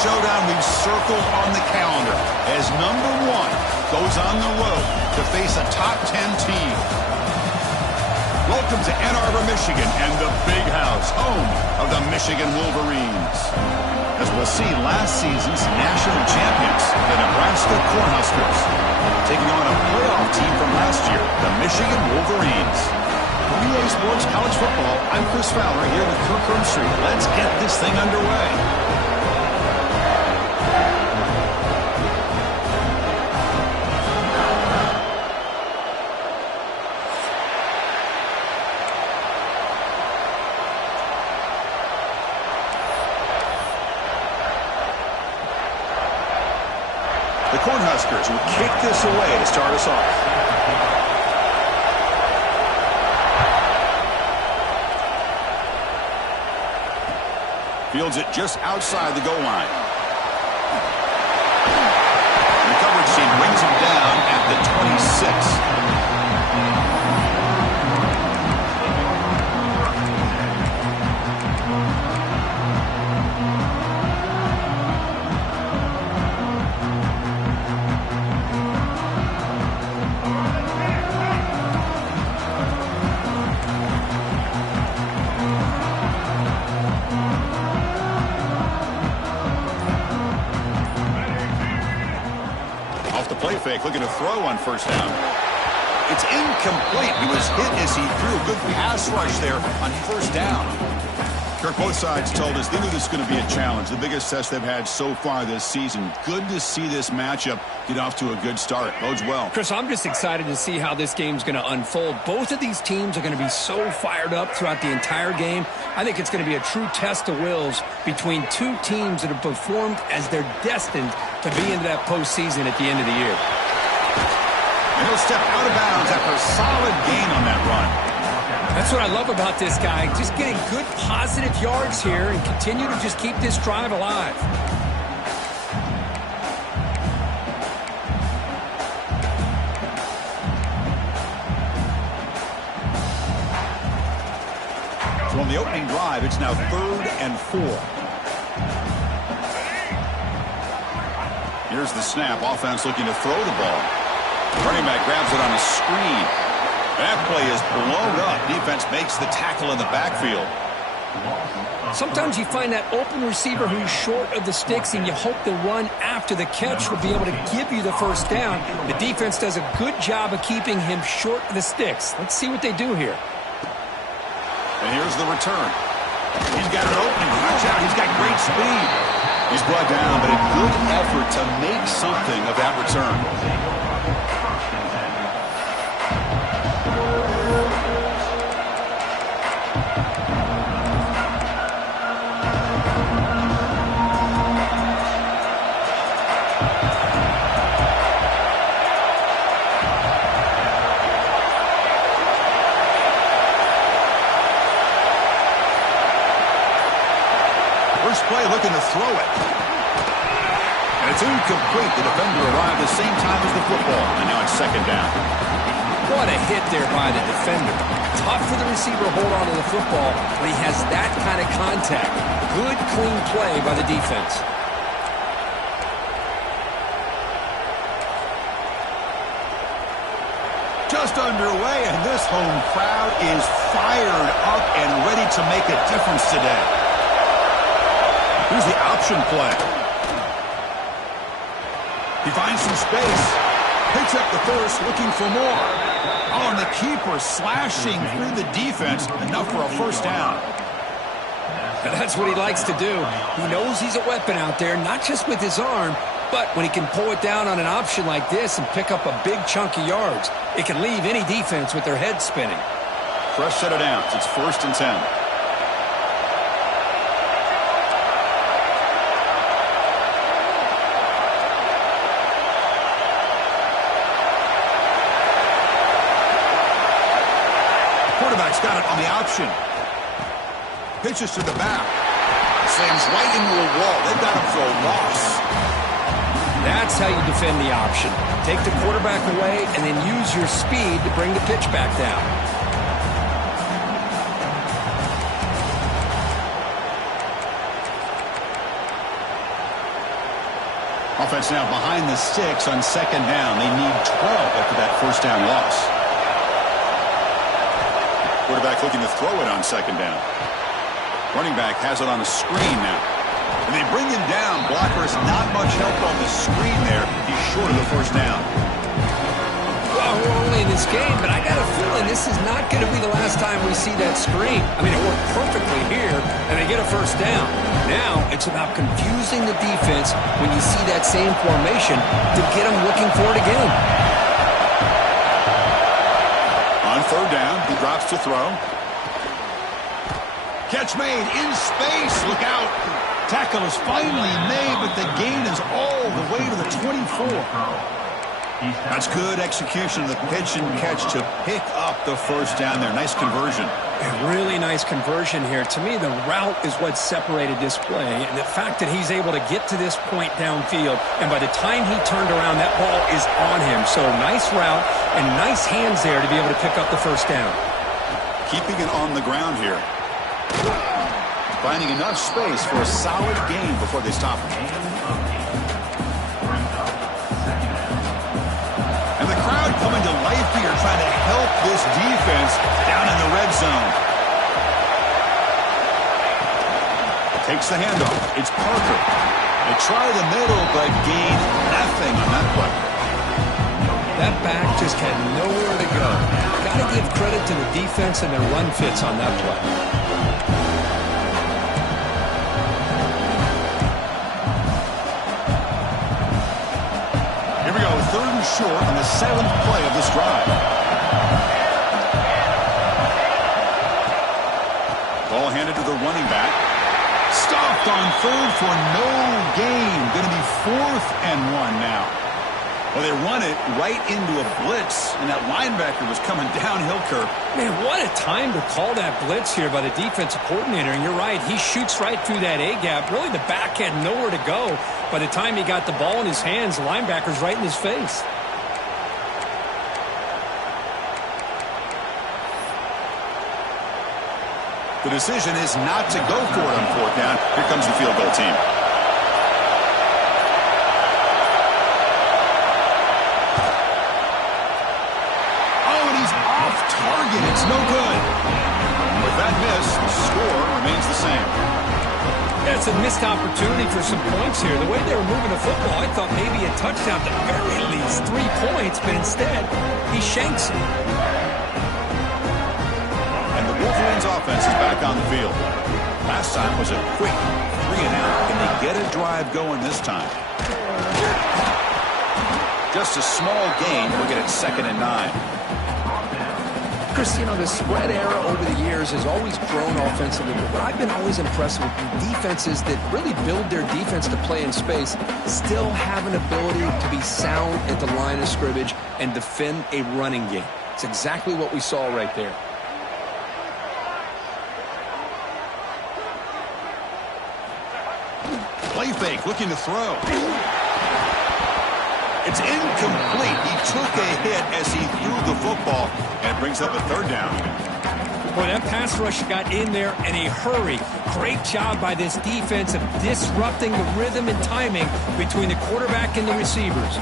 showdown we've circled on the calendar as number 1 goes on the road to face a top 10 team. Welcome to Ann Arbor, Michigan, and the Big House, home of the Michigan Wolverines. As we'll see, last season's national champions, the Nebraska Cornhuskers, taking on a playoff team from last year, the Michigan Wolverines. For EA Sports College Football, I'm Chris Fowler here with Kirk Herbstreit. Let's get this thing underway. The Cornhuskers will kick this away to start us off. Fields it just outside the goal line. The coverage team brings him down at the 26. Fake, looking to throw on first down. It's incomplete. He was hit as he threw a good pass rush there on first down. Kirk, both sides told us they knew this was going to be a challenge, the biggest test they've had so far this season. Good to see this matchup get off to a good start. Bodes well. Chris, I'm just excited to see how this game's going to unfold. Both of these teams are going to be so fired up throughout the entire game. I think it's going to be a true test of wills between two teams that have performed as they're destined to be into that postseason at the end of the year. And he'll step out of bounds after a solid gain on that run. That's what I love about this guy. Just getting good positive yards here and continue to just keep this drive alive. So on the opening drive, it's now 3rd and 4. Here's the snap. Offense looking to throw the ball. Running back grabs it on a screen. That play is blown up. Defense makes the tackle in the backfield. Sometimes you find that open receiver who's short of the sticks, and you hope the run after the catch will be able to give you the first down. The defense does a good job of keeping him short of the sticks. Let's see what they do here. And here's the return. He's got an opening. Watch out. He's got great speed. He's brought down, but a good effort to make something of that return. First play looking to throw it. And it's incomplete. The defender arrived the same time as the football. And now it's 2nd down. What a hit there by the defender. Tough for the receiver to hold on to the football when he has that kind of contact. Good, clean play by the defense. Just underway, and this home crowd is fired up and ready to make a difference today. Here's the option play. He finds some space. Picks up the first, looking for more. Oh, and the keeper slashing through the defense. Enough for a first down. That's what he likes to do. He knows he's a weapon out there, not just with his arm, but when he can pull it down on an option like this and pick up a big chunk of yards, it can leave any defense with their head spinning. Fresh set of downs. It's 1st and 10. Quarterback's got it on the option. Pitches to the back. Slams right into a wall. They've got him for a loss. That's how you defend the option. Take the quarterback away and then use your speed to bring the pitch back down. Offense now behind the sticks on second down. They need 12 after that first down loss. Quarterback looking to throw it on second down. Running back has it on a screen now. And they bring him down. Blockers not much help on the screen there. He's short of the first down. Well, we're early in this game, but I got a feeling this is not going to be the last time we see that screen. I mean, it worked perfectly here, and they get a first down. Now it's about confusing the defense when you see that same formation to get them looking for it again. On third down, he drops to throw. Catch made in space. Look out. Tackle is finally made, but the gain is all the way to the 24. That's good execution of the pitch and catch to pick up the first down there. Nice conversion. A really nice conversion here. To me, the route is what separated this play. And the fact that he's able to get to this point downfield, and by the time he turned around, that ball is on him. So nice route and nice hands there to be able to pick up the first down. Keeping it on the ground here. Finding enough space for a solid gain before they stop him. And the crowd coming to life here, trying to help this defense down in the red zone. Takes the handoff. It's Parker. They try the middle, but gain nothing on that play. That back just had nowhere to go. Got to give credit to the defense and their run fits on that play. Third and short on the 7th play of this drive. Ball handed to the running back. Stopped on third for no gain. Going to be 4th and 1 now. Well, they run it right into a blitz, and that linebacker was coming downhill, Kirk. Man, what a time to call that blitz here by the defensive coordinator. And you're right, he shoots right through that A-gap. Really, the back had nowhere to go. By the time he got the ball in his hands, the linebacker's right in his face. The decision is not to go for it on 4th down. Here comes the field goal team. Target, it's no good. With that miss, the score remains the same. Yeah, it's a missed opportunity for some points here. The way they were moving the football, I thought maybe a touchdown, at the very least 3 points, but instead, he shanks it. And the Wolverines offense is back on the field. Last time was a quick 3-and-out. Can they get a drive going this time? Just a small gain. We'll get it 2nd and 9. Chris, you know, the spread era over the years has always grown offensively, but I've been always impressed with defenses that really build their defense to play in space, still have an ability to be sound at the line of scrimmage and defend a running game. It's exactly what we saw right there. Play fake, looking to throw. It's incomplete. He took a hit as he threw the football, and it brings up a 3rd down. Boy, that pass rush got in there in a hurry. Great job by this defense of disrupting the rhythm and timing between the quarterback and the receivers.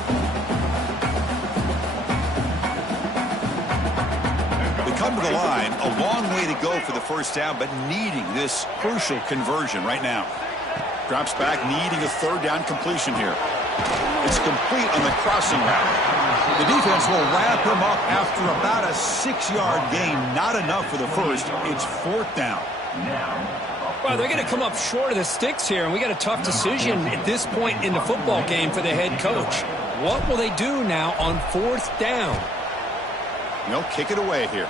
They come to the line, a long way to go for the first down, but needing this crucial conversion right now. Drops back, needing a 3rd down completion here. It's complete on the crossing route. The defense will wrap him up after about a 6-yard gain. Not enough for the first. It's 4th down. Well, they're going to come up short of the sticks here, and we got a tough decision at this point in the football game for the head coach. What will they do now on 4th down? They'll kick it away here.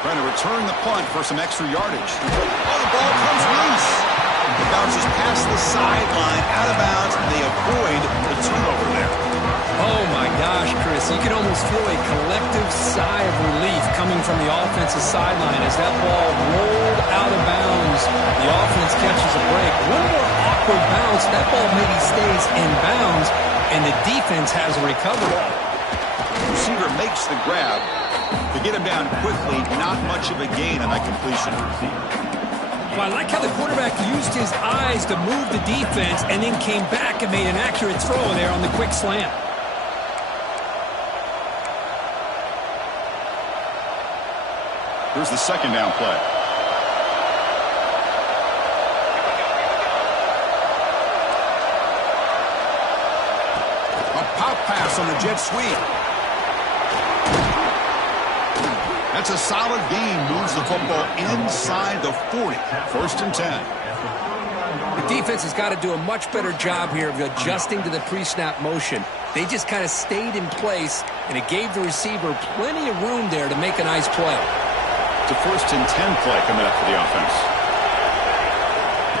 Trying to return the punt for some extra yardage. Oh, the ball comes loose. It bounces past the sideline, out of bounds, and they avoid the turnover there. Oh, my gosh, Chris. You can almost feel a collective sigh of relief coming from the offensive sideline as that ball rolled out of bounds. The offense catches a break. One more awkward bounce. That ball maybe stays in bounds, and the defense has a recovery. The receiver makes the grab. To get him down quickly, not much of a gain on that completion. Well, I like how the quarterback used his eyes to move the defense and then came back and made an accurate throw there on the quick slant. Here's the second down play. A pop pass on the jet sweep. That's a solid gain. Moves the football inside the 40. First and 10. The defense has got to do a much better job here of adjusting to the pre-snap motion. They just kind of stayed in place, and it gave the receiver plenty of room there to make a nice play. It's a first and 10 play coming up for the offense.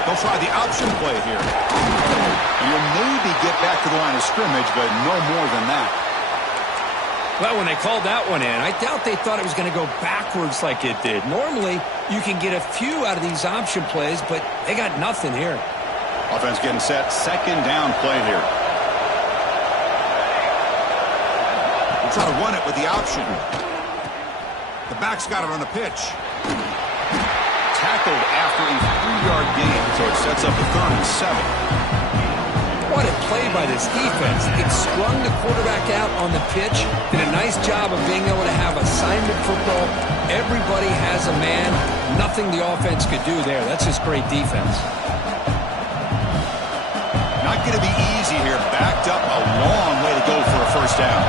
They'll try the option play here. And you'll maybe get back to the line of scrimmage, but no more than that. Well, when they called that one in, I doubt they thought it was going to go backwards like it did. Normally, you can get a few out of these option plays, but they got nothing here. Offense getting set. Second down play here. We'll try to run it with the option. The back's got it on the pitch. Tackled after a 3-yard gain, so it sets up a 3rd and 7. What a play by this defense. It sprung the quarterback out on the pitch, did a nice job of being able to have assignment football. Everybody has a man. Nothing the offense could do there. That's just great defense. Not going to be easy here. Backed up a long way to go for a first down.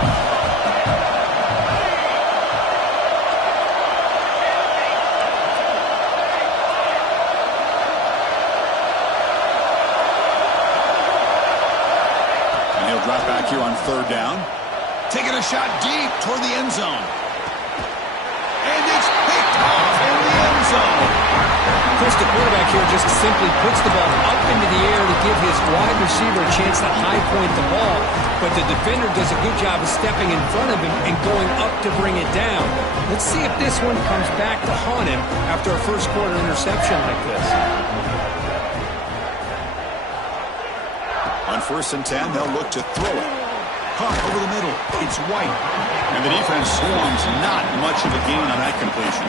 Drop back here on 3rd down. Taking a shot deep toward the end zone. And it's picked off in the end zone. Chris, the quarterback here just simply puts the ball up into the air to give his wide receiver a chance to high point the ball. But the defender does a good job of stepping in front of him and going up to bring it down. Let's see if this one comes back to haunt him after a first quarter interception like this. On 1st and 10, they'll look to throw it. Caught over the middle. It's White. And the defense swarms. Not much of a gain on that completion.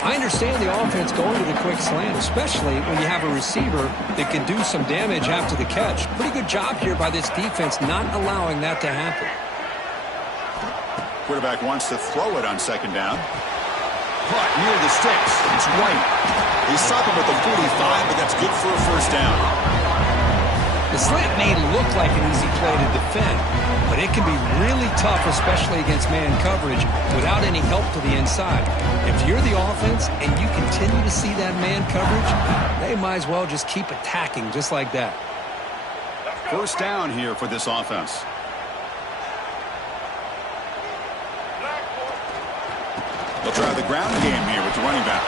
I understand the offense going to the quick slant, especially when you have a receiver that can do some damage after the catch. Pretty good job here by this defense not allowing that to happen. Quarterback wants to throw it on 2nd down. Caught near the sticks. It's White. He stopped him at the 45, but that's good for a first down. The slant may look like an easy play to defend, but it can be really tough, especially against man coverage, without any help to the inside. If you're the offense and you continue to see that man coverage, they might as well just keep attacking just like that. First down here for this offense. They'll try the ground game here with the running back.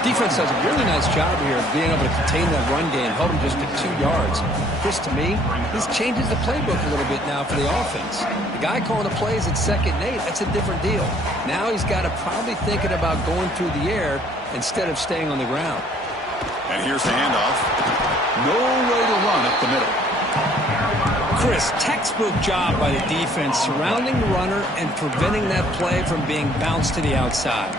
Defense does a really nice job here of being able to contain that run game, held him just at 2 yards. Chris, to me, this changes the playbook a little bit now for the offense. The guy calling the plays at 2nd and 8, that's a different deal. Now he's got to probably thinking about going through the air instead of staying on the ground. And here's the handoff. No way to run up the middle. Chris, textbook job by the defense surrounding the runner and preventing that play from being bounced to the outside.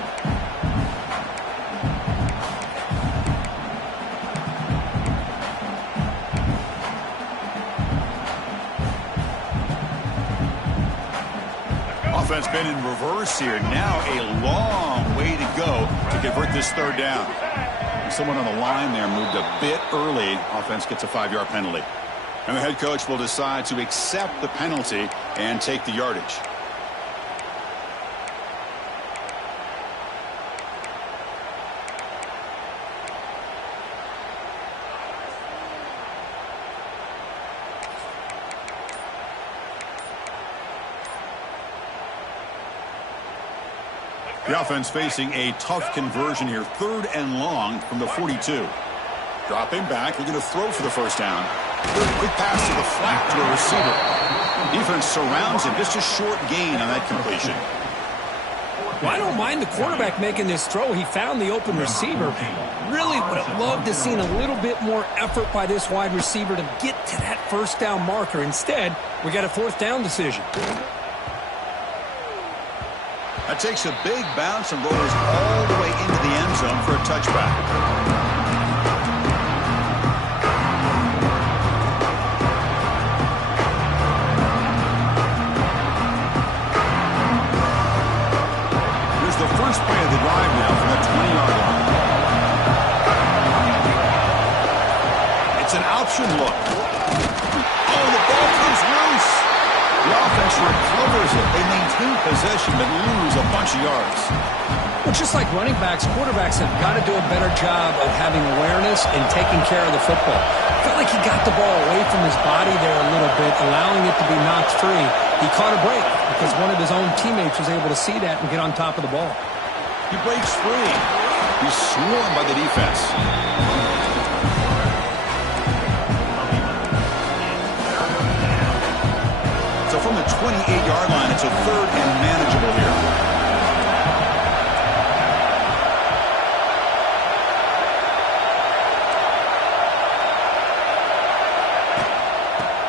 Offense been in reverse here. Now a long way to go to convert this 3rd down. Someone on the line there moved a bit early. Offense gets a 5-yard penalty. And the head coach will decide to accept the penalty and take the yardage. The offense facing a tough conversion here. 3rd and long from the 42. Dropping back. They're going to throw for the first down. Quick pass to the flat to a receiver. Defense surrounds him. Just a short gain on that completion. Well, I don't mind the quarterback making this throw. He found the open receiver. Really would have loved to seen a little bit more effort by this wide receiver to get to that first down marker. Instead, we got a 4th down decision. That takes a big bounce and rolls all the way into the end zone for a touchback. Here's the first play of the drive now from the 20-yard line. It's an option look. Oh, the ball comes loose. The offense recovers it. They maintain possession but lose a bunch of yards. Well, just like running backs, quarterbacks have got to do a better job of having awareness and taking care of the football. Felt like he got the ball away from his body there a little bit, allowing it to be knocked free. He caught a break because one of his own teammates was able to see that and get on top of the ball. He breaks free. He's swarmed by the defense. So from the 28-yard line, it's a third and manageable here.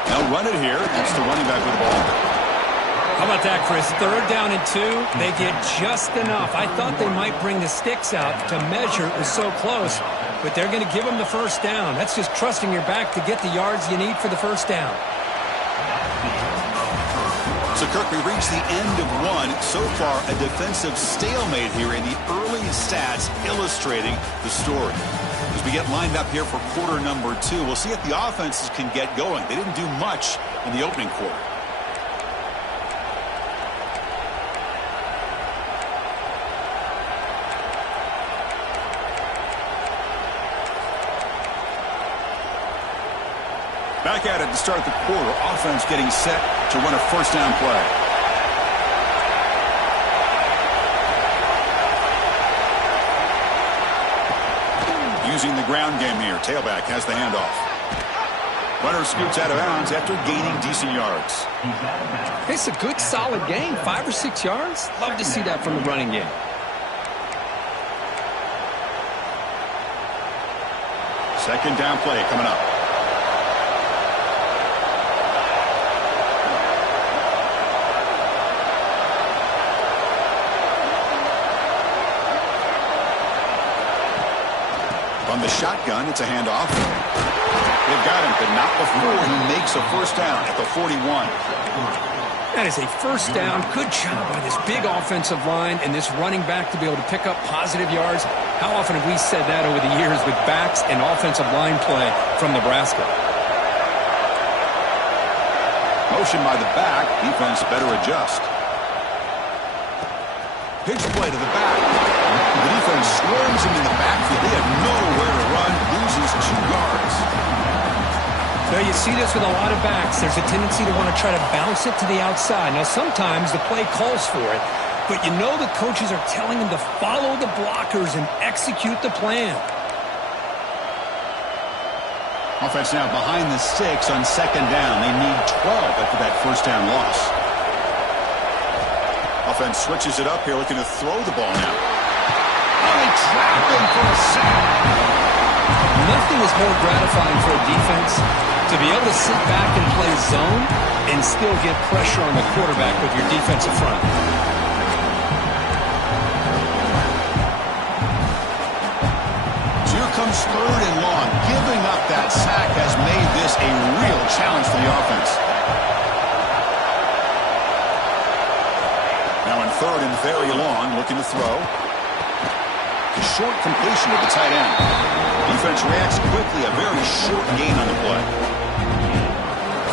Now run it here. That's the running back with the ball. How about that, Chris? Third down and 2. They get just enough. I thought they might bring the sticks out to measure. It was so close. But they're going to give them the first down. That's just trusting your back to get the yards you need for the first down. So, Kirk, we reached the end of one. So far, a defensive stalemate here in the early stats illustrating the story. As we get lined up here for quarter number 2, we'll see if the offenses can get going. They didn't do much in the opening quarter. Back at it to start the quarter. Offense getting set to run a first down play. Using the ground game here. Tailback has the handoff. Runner scoots out of bounds after gaining decent yards. It's a good, solid game. 5 or 6 yards. Love to see that from the running game. Second down play coming up. On the shotgun, it's a handoff. They've got him, but not before he makes a first down at the 41. That is a first down. Good job by this big offensive line and this running back to be able to pick up positive yards. How often have we said that over the years with backs and offensive line play from Nebraska? Motion by the back. Defense better adjust. Pitch play to the back. The defense swarms him in the backfield. They have nowhere to run. Loses 2 yards. Now you see this with a lot of backs. There's a tendency to want to try to bounce it to the outside. Now sometimes the play calls for it, but you know the coaches are telling them to follow the blockers and execute the plan. Offense now behind the 6 on second down. They need 12 after that first down loss. Offense switches it up here, looking to throw the ball now. Oh, they trap him for a sack. Nothing is more gratifying for a defense to be able to sit back and play zone and still get pressure on the quarterback with your defensive front. So here comes third and long. Giving up that sack has made this a real challenge for the offense. Now in third and very long, looking to throw. Short completion to the tight end. Defense reacts quickly. A very short gain on the play.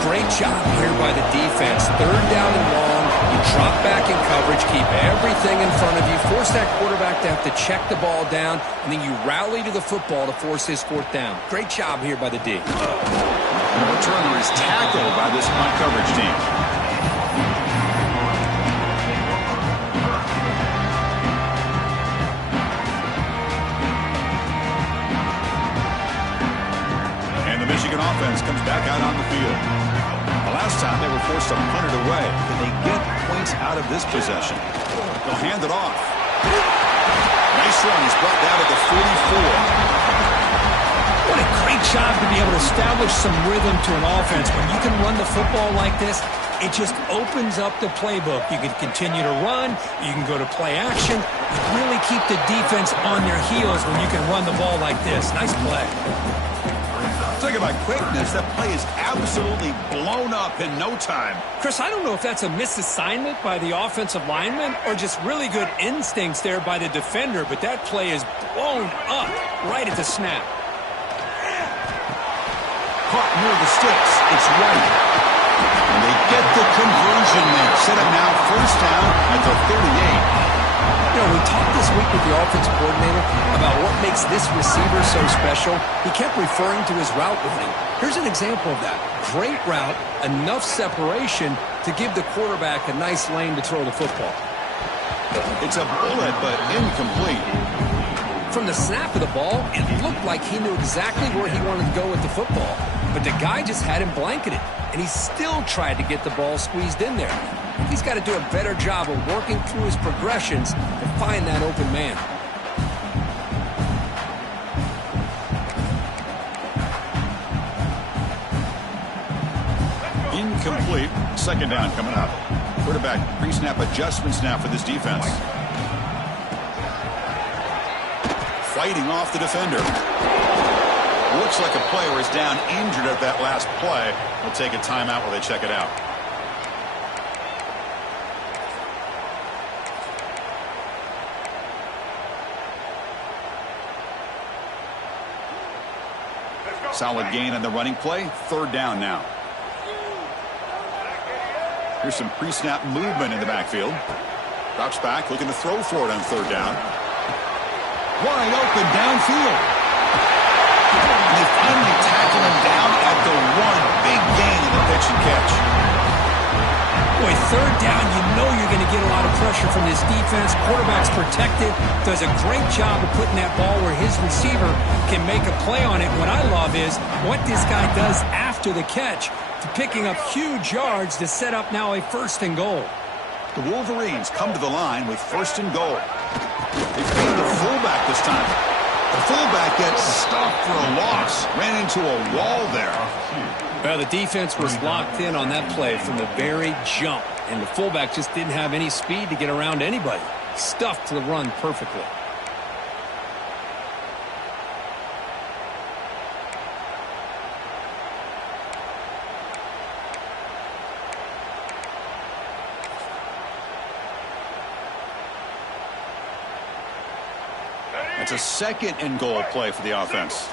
Great job here by the defense. Third down and long. You drop back in coverage, keep everything in front of you, force that quarterback to have to check the ball down, and then you rally to the football to force this fourth down. Great job here by the D. The returner is tackled by this punt coverage team. Michigan offense comes back out on the field. The last time they were forced to punt it away. Can they get points out of this possession? They'll hand it off. Nice run. He's brought down to the 44. What a great job to be able to establish some rhythm to an offense. When you can run the football like this, It just opens up the playbook. You can continue to run. You can go to play action. You really keep the defense on their heels when you can run the ball like this. Nice play. Talk about quickness. That play is absolutely blown up in no time. Chris, I don't know if that's a misassignment by the offensive lineman or just really good instincts there by the defender, but that play is blown up right at the snap. Caught near the sticks. It's right. And they get the conversion there. Set up now first down at the 38. You know, we talked this week with the offensive coordinator about what makes this receiver so special. He kept referring to his route running. Here's an example of that. Great route, enough separation to give the quarterback a nice lane to throw the football. It's a bullet, but incomplete. From the snap of the ball, it looked like he knew exactly where he wanted to go with the football. But the guy just had him blanketed, and he still tried to get the ball squeezed in there. He's got to do a better job of working through his progressions to find that open man. Incomplete. Second down coming up. Quarterback pre-snap adjustments now for this defense. Fighting off the defender. Looks like a player is down injured at that last play. We'll take a timeout while they check it out. Solid gain on the running play. Third down now. Here's some pre-snap movement in the backfield. Drops back, looking to throw for it on third down. Wide open downfield. And they finally tackle him down at the one. Big gain in the pitch and catch. Boy, third down, you know you're going to get a lot of pressure from this defense. Quarterback's protected, does a great job of putting that ball where his receiver can make a play on it. What I love is what this guy does after the catch, to picking up huge yards to set up now a first and goal. The Wolverines come to the line with first and goal. They feed the fullback this time. The fullback gets stopped for a loss. Ran into a wall there. Well, the defense was locked in on that play from the very jump, and the fullback just didn't have any speed to get around anybody. Stuffed the run perfectly. It's a second and goal play for the offense.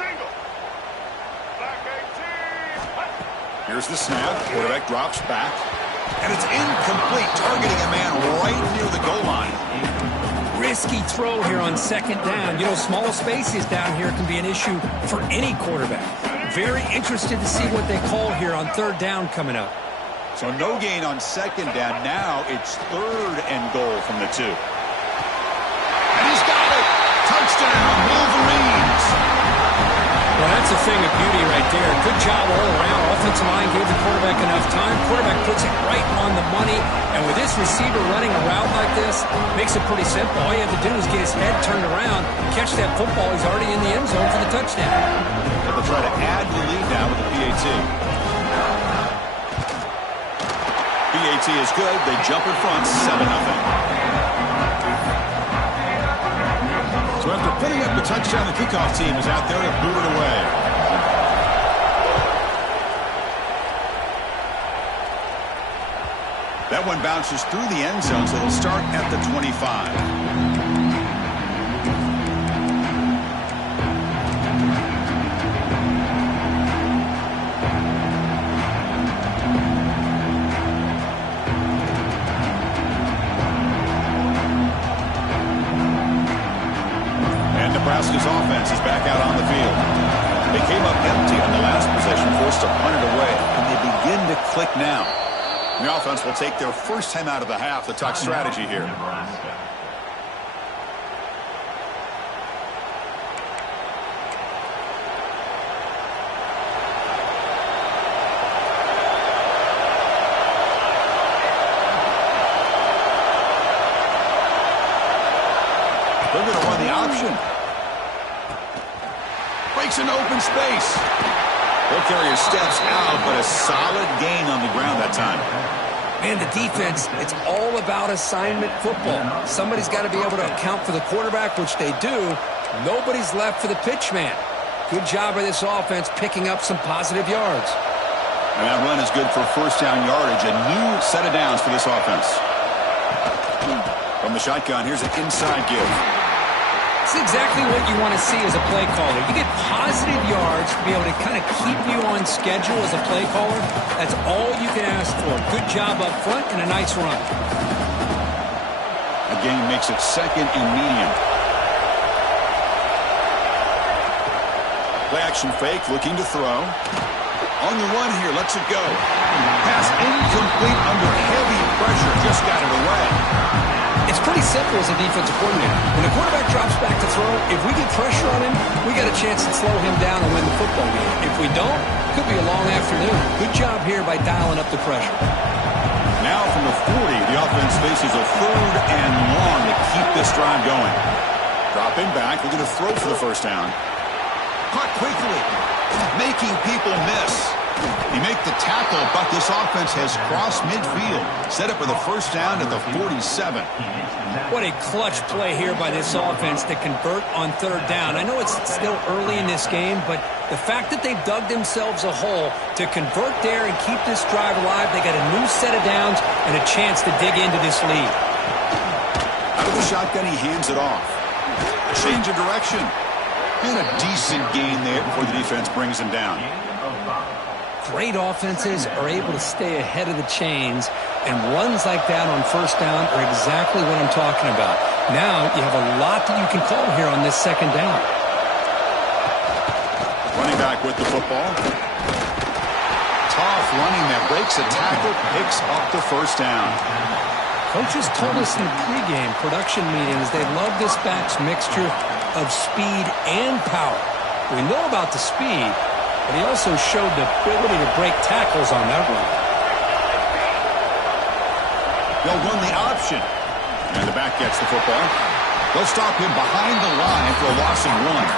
Here's the snap. Quarterback drops back. And it's incomplete, targeting a man right near the goal line. Risky throw here on second down. You know, small spaces down here can be an issue for any quarterback. Very interested to see what they call here on third down coming up. So no gain on second down. Now it's third and goal from the 2. And he's got it. Touchdown, Wolverines. Well, that's a thing of beauty right there. Good job all around. Offensive line gave the quarterback enough time. Quarterback puts it right on the money. And with this receiver running a route like this, makes it pretty simple. All you have to do is get his head turned around, catch that football. He's already in the end zone for the touchdown. They'll try to add the lead now with the PAT. PAT is good. They jump in front, 7-0. So after putting up the touchdown, the kickoff team is out there to boot it away. That one bounces through the end zone, so it'll start at the 25. Nebraska's offense is back out on the field. They came up empty on the last possession, forced to punt it away, and they begin to click now. The offense will take their first time out of the half to talk strategy here. They're going to run the option. Breaks an open space. He'll carry his steps out, but a solid gain on the ground that time. Man, the defense, it's all about assignment football. Somebody's got to be able to account for the quarterback, which they do. Nobody's left for the pitch man. Good job by this offense picking up some positive yards. And that run is good for first down yardage. A new set of downs for this offense. From the shotgun, here's an inside give. It's exactly what you want to see as a play caller. You get positive yards to be able to kind of keep you on schedule as a play caller. That's all you can ask for. Good job up front and a nice run. Again, makes it second and medium. Play action fake, looking to throw. On the run here, lets it go. Pass incomplete under heavy pressure. Just got it away. It's pretty simple as a defensive coordinator. When the quarterback drops back to throw, if we get pressure on him, we got a chance to slow him down and win the football game. If we don't, it could be a long afternoon. Good job here by dialing up the pressure. Now from the 40, the offense faces a third and long to keep this drive going. Dropping back, looking to throw for the first down. Caught quickly, making people miss. He made the tackle, but this offense has crossed midfield. Set up for the first down at the 47. What a clutch play here by this offense to convert on third down. I know it's still early in this game, but the fact that they've dug themselves a hole to convert there and keep this drive alive, they got a new set of downs and a chance to dig into this lead. Out of the shotgun, he hands it off. A change of direction. And a decent gain there before the defense brings him down. Great offenses are able to stay ahead of the chains, and runs like that on first down are exactly what I'm talking about. Now you have a lot that you can call here on this second down. Running back with the football. Tough running that breaks a tackle, picks up the first down. Coaches told us in the pregame production meetings they love this back's mixture of speed and power. We know about the speed, but he also showed the ability to break tackles on that run. They'll run the option. And the back gets the football. They'll stop him behind the line for a loss of one.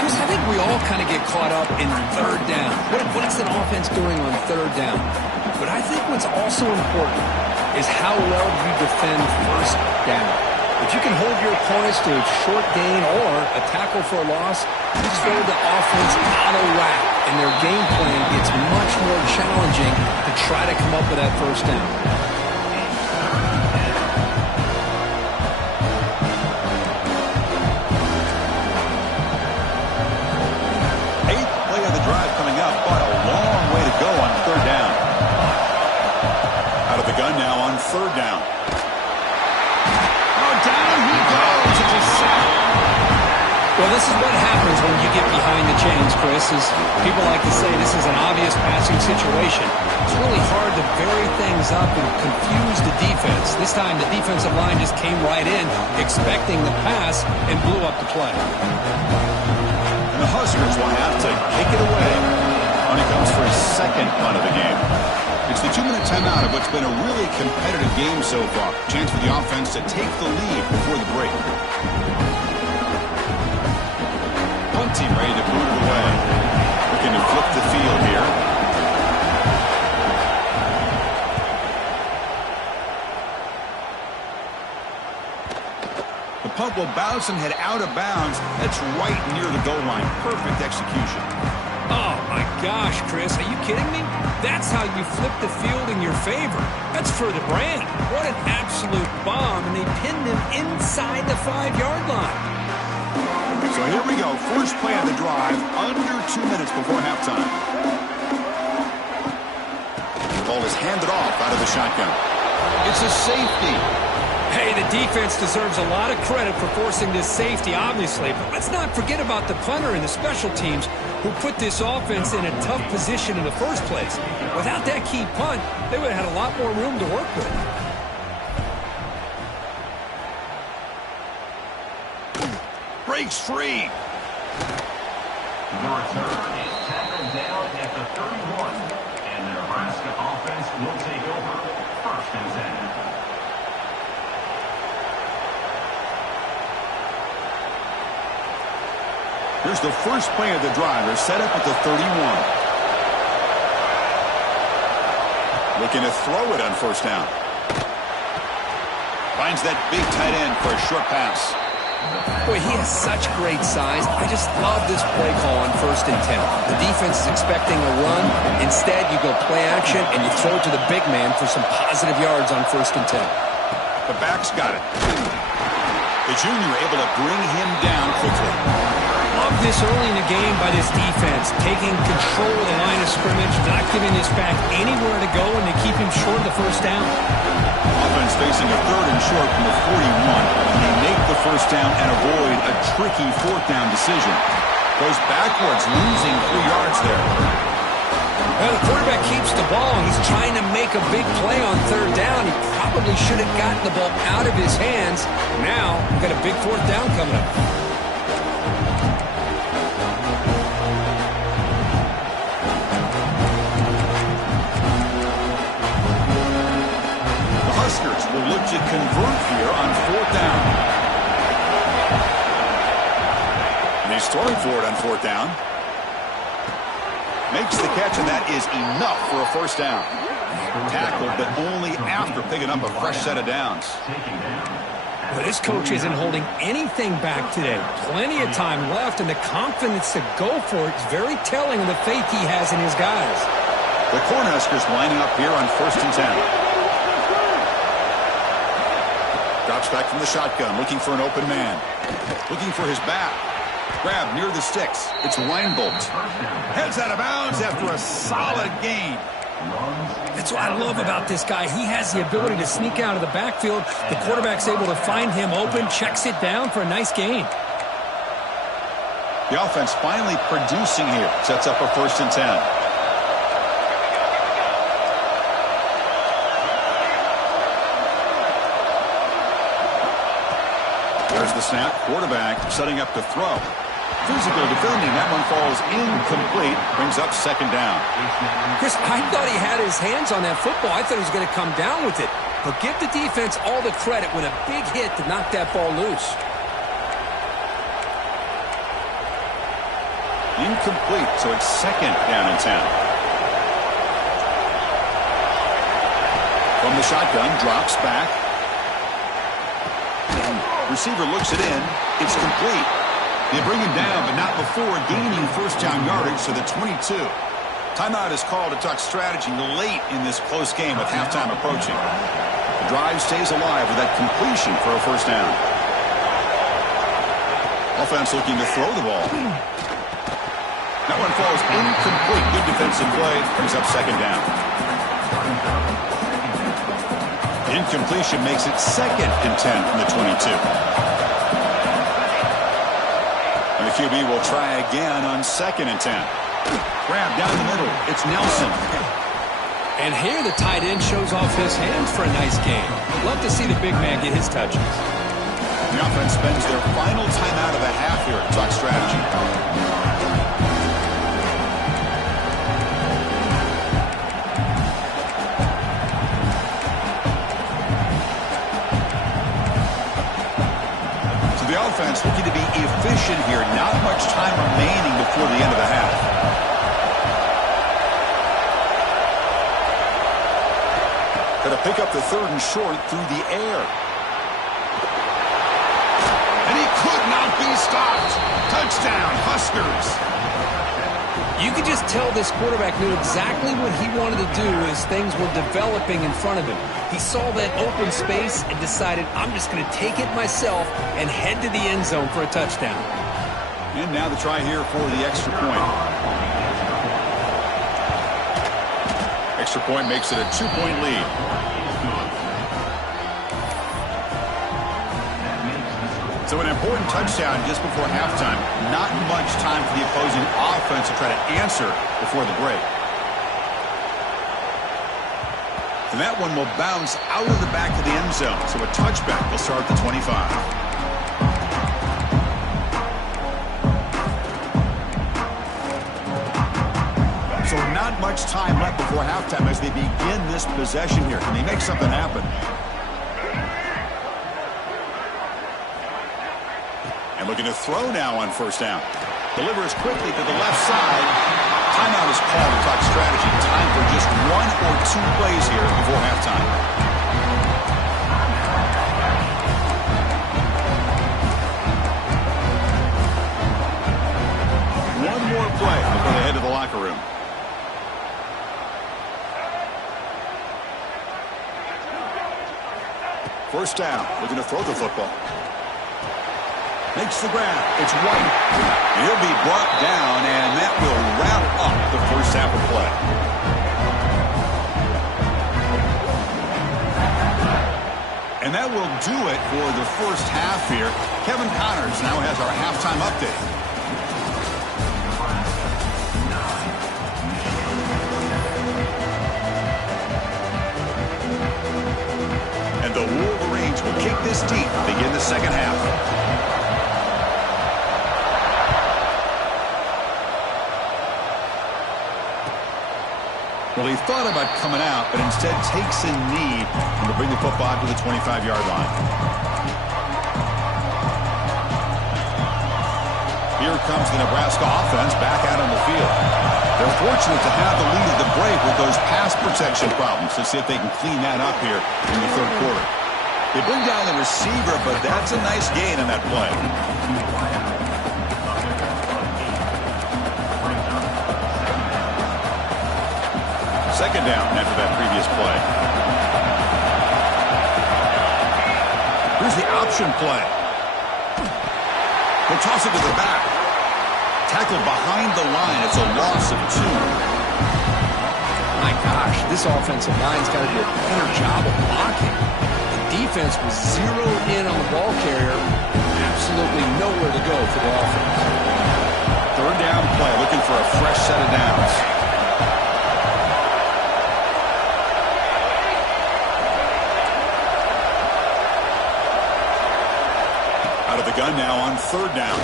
Chris, I think we all kind of get caught up in third down. What is an offense doing on third down? But I think what's also important is how well you defend first down. If you can hold your opponents to a short gain or a tackle for a loss, you throw the offense out of whack, and their game plan gets much more challenging to try to come up with that first down. Eighth play of the drive coming up, but a long way to go on third down. Out of the gun now on third down. Well, this is what happens when you get behind the chains, Chris. As people like to say, this is an obvious passing situation. It's really hard to vary things up and confuse the defense. This time, the defensive line just came right in, expecting the pass, and blew up the play. And the Huskers will have to kick it away when it comes for a second punt of the game. It's the 2-minute timeout of what's been a really competitive game so far. Chance for the offense to take the lead before the break. Team ready to boot it away. Looking to flip the field here. The punt will bounce and head out of bounds. That's right near the goal line. Perfect execution. Oh, my gosh, Chris. Are you kidding me? That's how you flip the field in your favor. That's for the brand. What an absolute bomb. And they pinned him inside the 5-yard line. So here we go. First play of the drive, under 2 minutes before halftime. The ball is handed off out of the shotgun. It's a safety. Hey, the defense deserves a lot of credit for forcing this safety, obviously. But let's not forget about the punter and the special teams who put this offense in a tough position in the first place. Without that key punt, they would have had a lot more room to work with. Breaks free. The return is tackled down at the 31, and the Nebraska offense will take over first and 10. Here's the first play of the drive. They're set up at the 31. Looking to throw it on first down. Finds that big tight end for a short pass. Boy, he has such great size. I just love this play call on 1st and 10. The defense is expecting a run. Instead, you go play action, and you throw it to the big man for some positive yards on 1st and 10. The back's got it. The junior able to bring him down quickly. Love this early in the game by this defense, taking control of the line of scrimmage, not giving this back anywhere to go, and they keep him short of the first down. Offense facing a 3rd and short from the 41, and they make the first down and avoid a tricky 4th down decision. Goes backwards, losing 3 yards there. Well, the quarterback keeps the ball. He's trying to make a big play on 3rd down. He probably should have gotten the ball out of his hands. Now, we've got a big 4th down coming up. The Huskers will look to convert here on 4th down. And he's throwing for it on 4th down. Makes the catch, and that is enough for a first down. Tackled, but only after picking up a fresh set of downs. Well, this coach isn't holding anything back today. Plenty of time left, and the confidence to go for it is very telling of the faith he has in his guys. The Cornhuskers lining up here on 1st and 10. Drops back from the shotgun, looking for an open man. Looking for his back. Grab near the sticks. It's Weinbolt. Heads out of bounds after a solid gain. That's what I love about this guy. He has the ability to sneak out of the backfield. The quarterback's able to find him open, checks it down for a nice gain. The offense finally producing here. Sets up a 1st and 10. There's the snap. Quarterback setting up to throw. Physical defending. That one falls incomplete. Brings up 2nd down. Chris, I thought he had his hands on that football. I thought he was going to come down with it. But give the defense all the credit with a big hit to knock that ball loose. Incomplete, so it's 2nd down and 10. From the shotgun, drops back. Receiver looks it in. It's complete. They bring him down, but not before gaining first down yardage to the 22. Timeout is called to talk strategy late in this close game with halftime approaching. The drive stays alive with that completion for a first down. Offense looking to throw the ball. That one falls incomplete. Good defensive play. Brings up 2nd down. Incompletion makes it 2nd and 10 from the 22. And the QB will try again on 2nd and 10. Grab down the middle. It's Nelson. And here the tight end shows off his hands for a nice game. Love to see the big man get his touches. The offense spends their final timeout of the half here at Talk Strategy. Offense looking to be efficient here. Not much time remaining before the end of the half. Going to pick up the 3rd and short through the air. And he could not be stopped. Touchdown, Huskers. You could just tell this quarterback knew exactly what he wanted to do as things were developing in front of him. He saw that open space and decided, I'm just going to take it myself and head to the end zone for a touchdown. And now the try here for the extra point. Extra point makes it a 2-point lead. So an important touchdown just before halftime. Not much time for the opposing offense to try to answer before the break. And that one will bounce out of the back of the end zone. So a touchback will start at the 25. So not much time left before halftime as they begin this possession here. Can they make something happen? And looking to throw now on first down. Delivers quickly to the left side. timeout is called to talk strategy. Time for just 1 or 2 plays here before halftime. One more play before they head to the locker room. First down, looking to throw the football. Makes the grab. It's White. He'll be brought down, and that will wrap up the first half of play. And that will do it for the first half here. Kevin Connors now has our halftime update. And the Wolverines will kick this deep to begin the second half. Well, he thought about coming out, but instead takes a knee and will bring the football to the 25-yard line. Here comes the Nebraska offense back out on the field. They're fortunate to have the lead at the break with those pass protection problems. Let's see if they can clean that up here in the third quarter. They bring down the receiver, but that's a nice gain on that play. Second down after that previous play. Here's the option play. He'll toss it to the back. Tackled behind the line. It's a loss of 2. My gosh, this offensive line's got to do a better job of blocking. The defense was zeroed in on the ball carrier. Absolutely nowhere to go for the offense. Third down play, looking for a fresh set of downs. Out of the gun now on third down.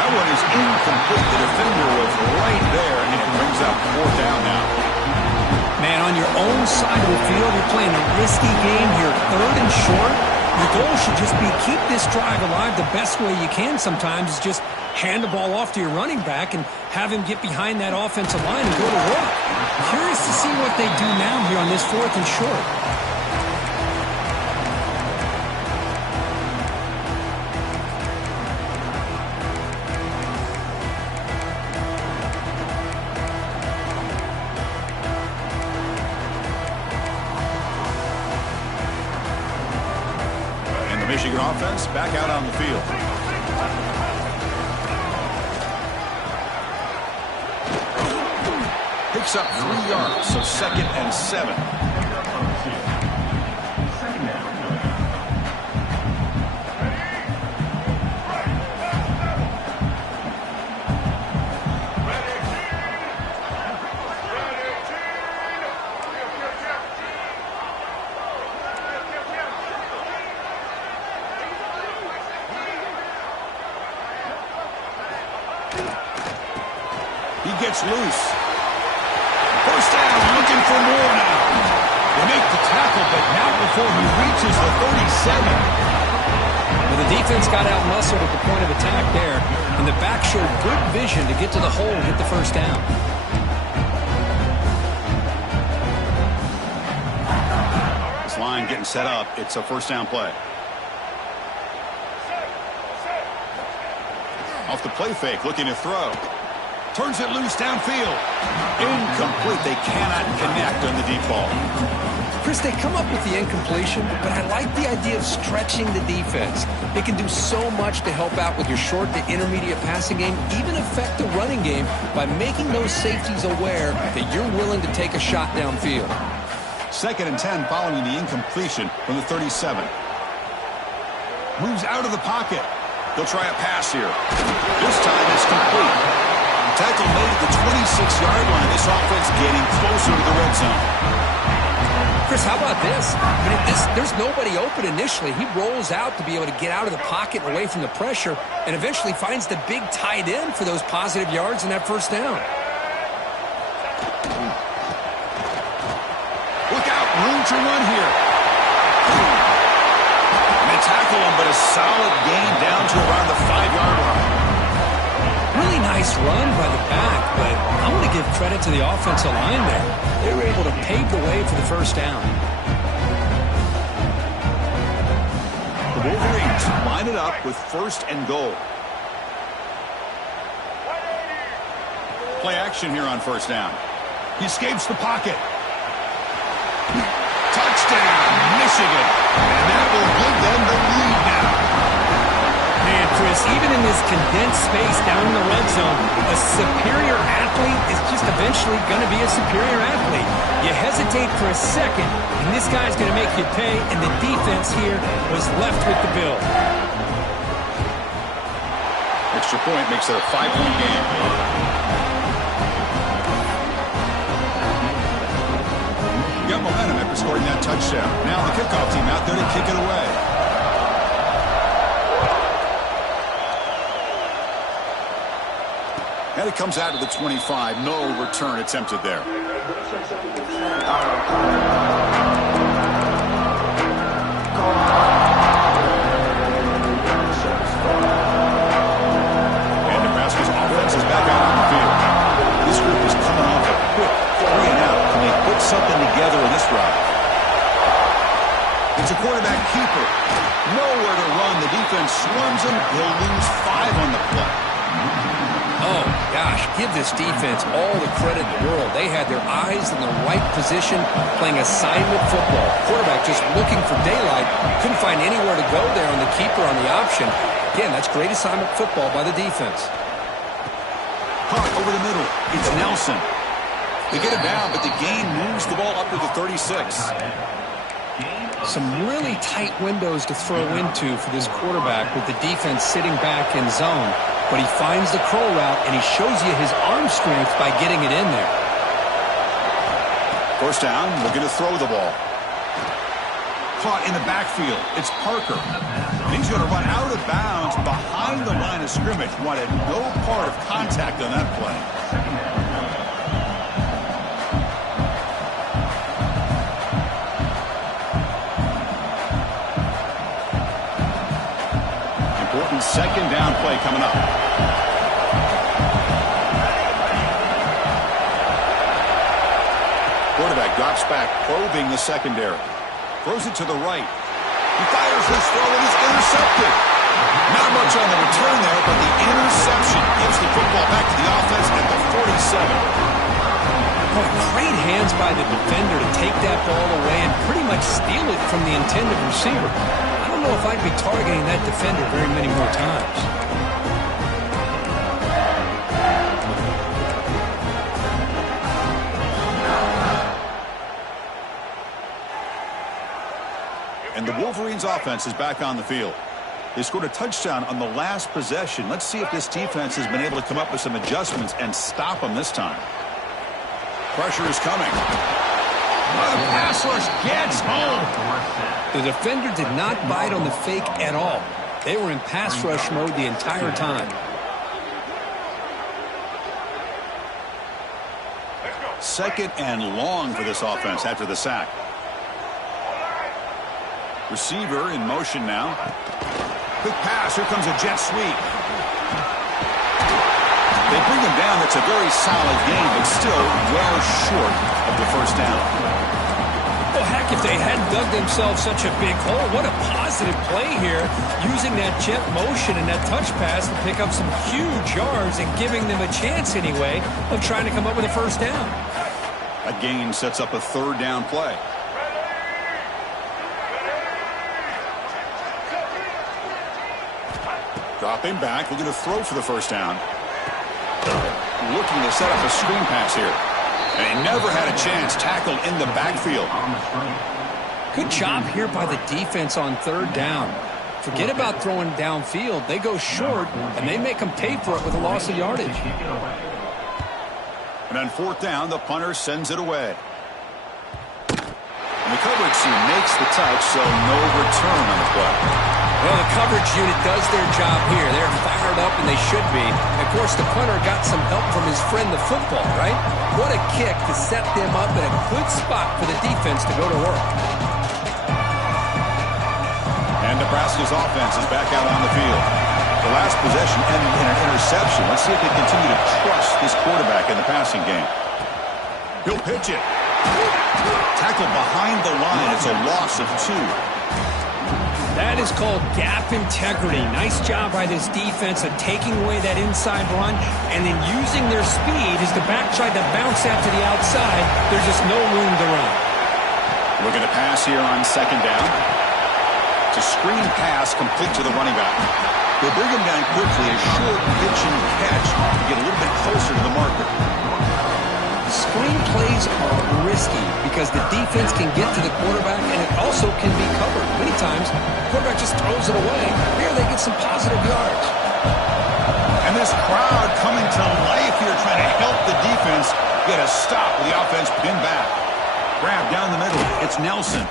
That one is incomplete. The defender was right there, and it brings up fourth down now. Man, on your own side of the field, you're playing a risky game here. Third and short. Your goal should just be keep this drive alive the best way you can sometimes is just hand the ball off to your running back and have him get behind that offensive line and go to work. Curious to see what they do now here on this fourth and short. Michigan offense back out on the field. Picks up 3 yards, so 2nd and 7. Gets loose. First down, looking for more now. They make the tackle, but not before he reaches the 37. Well, the defense got out-muscled at the point of attack there, and the back showed good vision to get to the hole and get the first down. This line getting set up. It's a first down play. Off the play fake, looking to throw. Turns it loose downfield. Incomplete. They cannot connect on the deep ball. Chris, they come up with the incompletion, but I like the idea of stretching the defense. They can do so much to help out with your short to intermediate passing game, even affect the running game by making those safeties aware that you're willing to take a shot downfield. 2nd and 10 following the incompletion from the 37. Moves out of the pocket. They'll try a pass here. This time it's complete. Tackle made at the 26-yard line. This offense getting closer to the red zone. Chris, how about this? I mean, there's nobody open initially. He rolls out to be able to get out of the pocket and away from the pressure and eventually finds the big tight end for those positive yards in that first down. Look out, room to run here. And they tackle him, but a solid gain down to around the 5-yard line. Really nice run by the back, but I want to give credit to the offensive line there. They were able to pave the way for the first down. The Wolverines line it up with 1st and goal. Play action here on 1st down. He escapes the pocket. Touchdown, Michigan. And that will give them the lead now. Man, Chris, even in this condensed space down in the red zone, a superior athlete is just eventually going to be a superior athlete. You hesitate for a second, and this guy's going to make you pay, and the defense here was left with the bill. Extra point makes it a 5-point game. Got momentum after scoring that touchdown. Now the kickoff team out there to kick it away. And it comes out to the 25. No return attempted there. And Nebraska's offense is back out on the field. This group is coming off a quick 3-and-out. Can they put something together in this drive? It's a quarterback keeper. Nowhere to run. The defense swarms him. He'll lose 5 on the play. Oh, gosh, give this defense all the credit in the world. They had their eyes in the right position, playing assignment football. Quarterback just looking for daylight. Couldn't find anywhere to go there on the keeper on the option. Again, that's great assignment football by the defense. Caught over the middle. It's Nelson. They get it down, but the gain moves the ball up to the 36. Some really tight windows to throw into for this quarterback with the defense sitting back in zone. But he finds the curl route, and he shows you his arm strength by getting it in there. 1st down, looking to throw the ball. Caught in the backfield. It's Parker. And he's going to run out of bounds behind the line of scrimmage. Wanted no part of contact on that play. Important 2nd down play coming up. Quarterback drops back, probing the secondary. Throws it to the right. He fires his throw and is intercepted. Not much on the return there, but the interception gives the football back to the offense at the 47. Boy, great hands by the defender to take that ball away and pretty much steal it from the intended receiver. I don't know if I'd be targeting that defender very many more times. And the Wolverines offense is back on the field. They scored a touchdown on the last possession. Let's see if this defense has been able to come up with some adjustments and stop them this time. Pressure is coming. The pass rush gets home. The defender did not bite on the fake at all. They were in pass rush mode the entire time. Second and long for this offense after the sack. Receiver in motion now. Quick pass. Here comes a jet sweep. They bring him down. It's a very solid game, but still well short of the 1st down. Well, heck, if they hadn't dug themselves such a big hole, what a positive play here, using that jet motion and that touch pass to pick up some huge yards and giving them a chance anyway of trying to come up with a 1st down. That gain sets up a 3rd down play. Dropping back, looking to throw for the 1st down. Looking to set up a screen pass here. And he never had a chance, tackled in the backfield. Good job here by the defense on 3rd down. Forget about throwing downfield. They go short, and they make them pay for it with a loss of yardage. And on 4th down, the punter sends it away. And the coverage team makes the touch, so no return on the play. Well, the coverage unit does their job here. They're fired up, and they should be. Of course, the punter got some help from his friend, the football, right? What a kick to set them up in a good spot for the defense to go to work. And Nebraska's offense is back out on the field. The last possession ended in an interception. Let's see if they continue to trust this quarterback in the passing game. He'll pitch it. Tackled behind the line. It's a loss of 2. That is called gap integrity. Nice job by this defense of taking away that inside run and then using their speed as the back tried to bounce that to the outside. There's just no room to run. Looking to pass here on second down. It's a screen pass complete to the running back. They bring him down quickly, a short pitch and catch to get a little bit closer to the marker. Screen plays are risky because the defense can get to the quarterback and it also can be covered. Many times, the quarterback just throws it away. Here they get some positive yards. And this crowd coming to life here trying to help the defense get a stop with the offense pinned back. Grab down the middle. It's Nelson.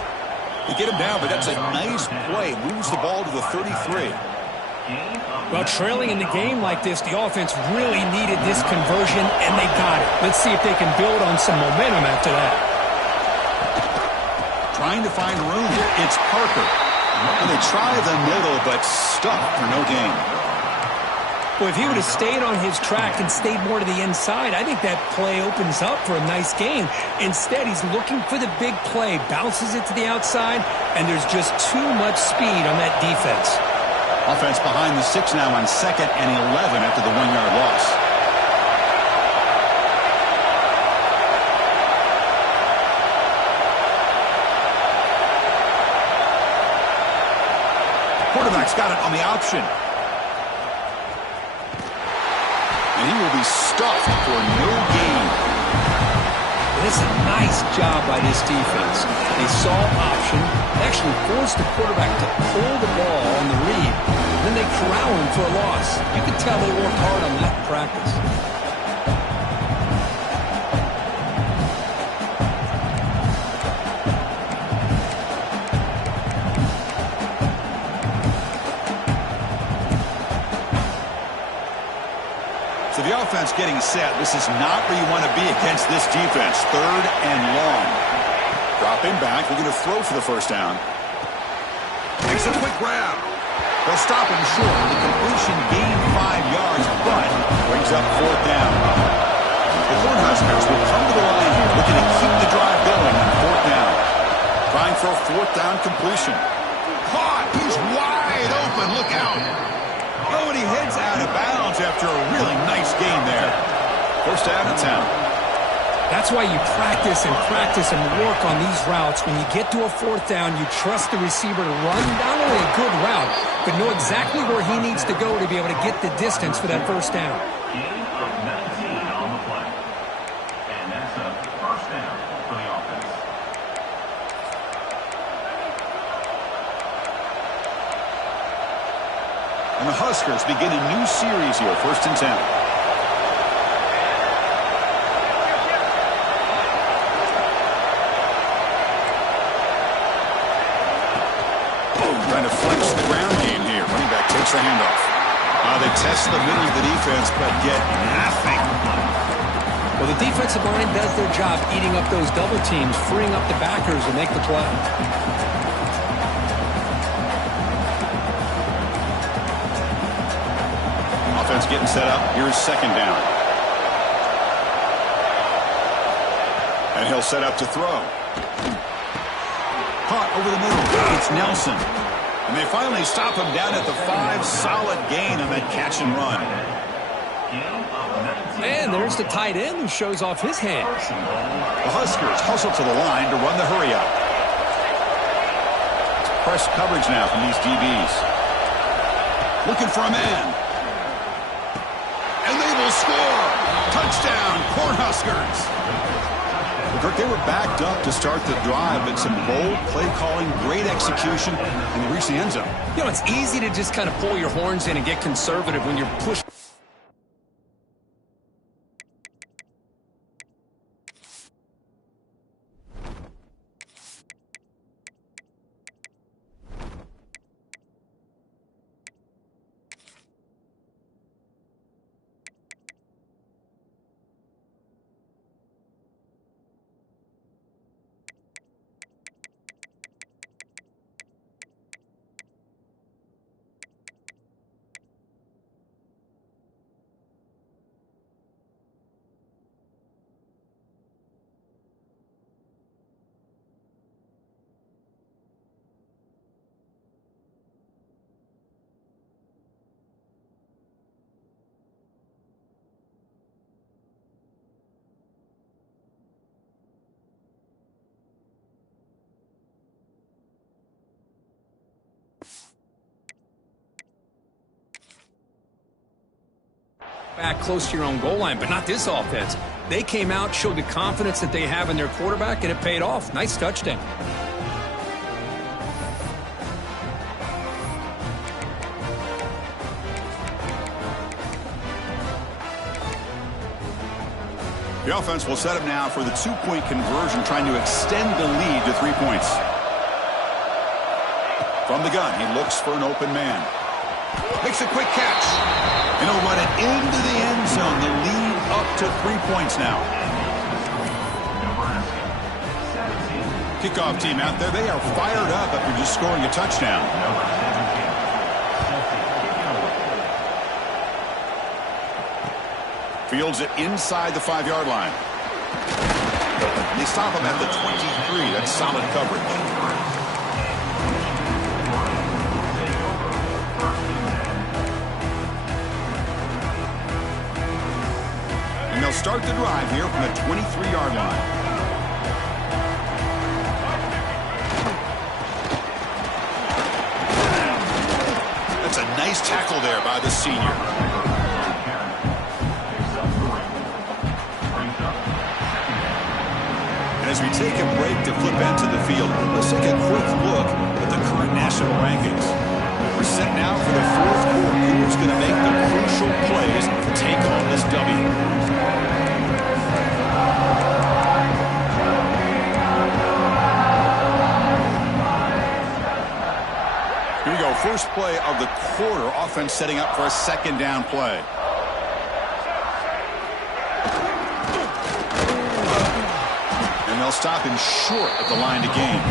They get him down, but that's a nice play. Moves the ball to the 33. Well, trailing in the game like this, the offense really needed this conversion, and they got it. Let's see if they can build on some momentum after that. Trying to find room. It's Parker. And they try the middle, but stuck for no gain. Well, if he would have stayed on his track and stayed more to the inside, I think that play opens up for a nice gain. Instead, he's looking for the big play, bounces it to the outside, and there's just too much speed on that defense. Offense behind the 6 now on 2nd and 11 after the 1-yard loss. Quarterback's got it on the option. And he will be stuffed for no gain. This is a nice job by this defense. They saw option, actually forced the quarterback to pull the ball on the read. Then they corral him for a loss. You can tell they worked hard on that in practice. So the offense getting set. This is not where you want to be against this defense. 3rd and long. Dropping back, looking to throw for the first down. Makes a quick grab. They'll stop him short. The completion gained 5 yards, but brings up 4th down. The Cornhuskers will come to the line here, looking to keep the drive going on 4th down. Trying for a 4th down completion. Caught! He's wide open. Look out! Oh, and he heads out of bounds after a really nice gain there. First down and 10. That's why you practice and work on these routes. When you get to a 4th down, you trust the receiver to run not only a good route, but know exactly where he needs to go to be able to get the distance for that first down. Gain of 19 on the play. And that's a first down for the offense. And the Huskers begin a new series here, 1st and 10. Trying to flex the ground game here. Running back takes the handoff. They test the middle of the defense, but get nothing. Well, the defensive line does their job eating up those double teams, freeing up the backers to make the play. Offense getting set up. Here's 2nd down. And he'll set up to throw. Caught over the middle. It's Nelson. And they finally stop him down at the 5. Solid gain on that catch and run. And there's the tight end who shows off his hands. The Huskers hustle to the line to run the hurry up. It's press coverage now from these DBs. Looking for a man. And they will score. Touchdown, Cornhuskers. Kirk, they were backed up to start the drive, but some bold play calling, great execution, and they reached the end zone. You know, it's easy to just kind of pull your horns in and get conservative when you're pushed. back close to your own goal line, but not this offense. They came out, showed the confidence that they have in their quarterback, and it paid off. Nice touchdown. The offense will set up now for the two-point conversion, trying to extend the lead to 3 points. From the gun, he looks for an open man. Makes a quick catch. And he'll run it into the end zone. The lead up to 3 points now. Kickoff team out there. They are fired up after just scoring a touchdown. Fields it inside the 5-yard line. They stop him at the 23. That's solid coverage. And they'll start the drive here from the 23-yard line. That's a nice tackle there by the senior. As we take a break to flip into the field, let's take a quick look at the current national rankings. We're set now for the fourth quarter. Who's going to make the crucial plays to take home this W? Here we go. First play of the quarter. Offense setting up for a second down play. And they'll stop him short of the line to gain.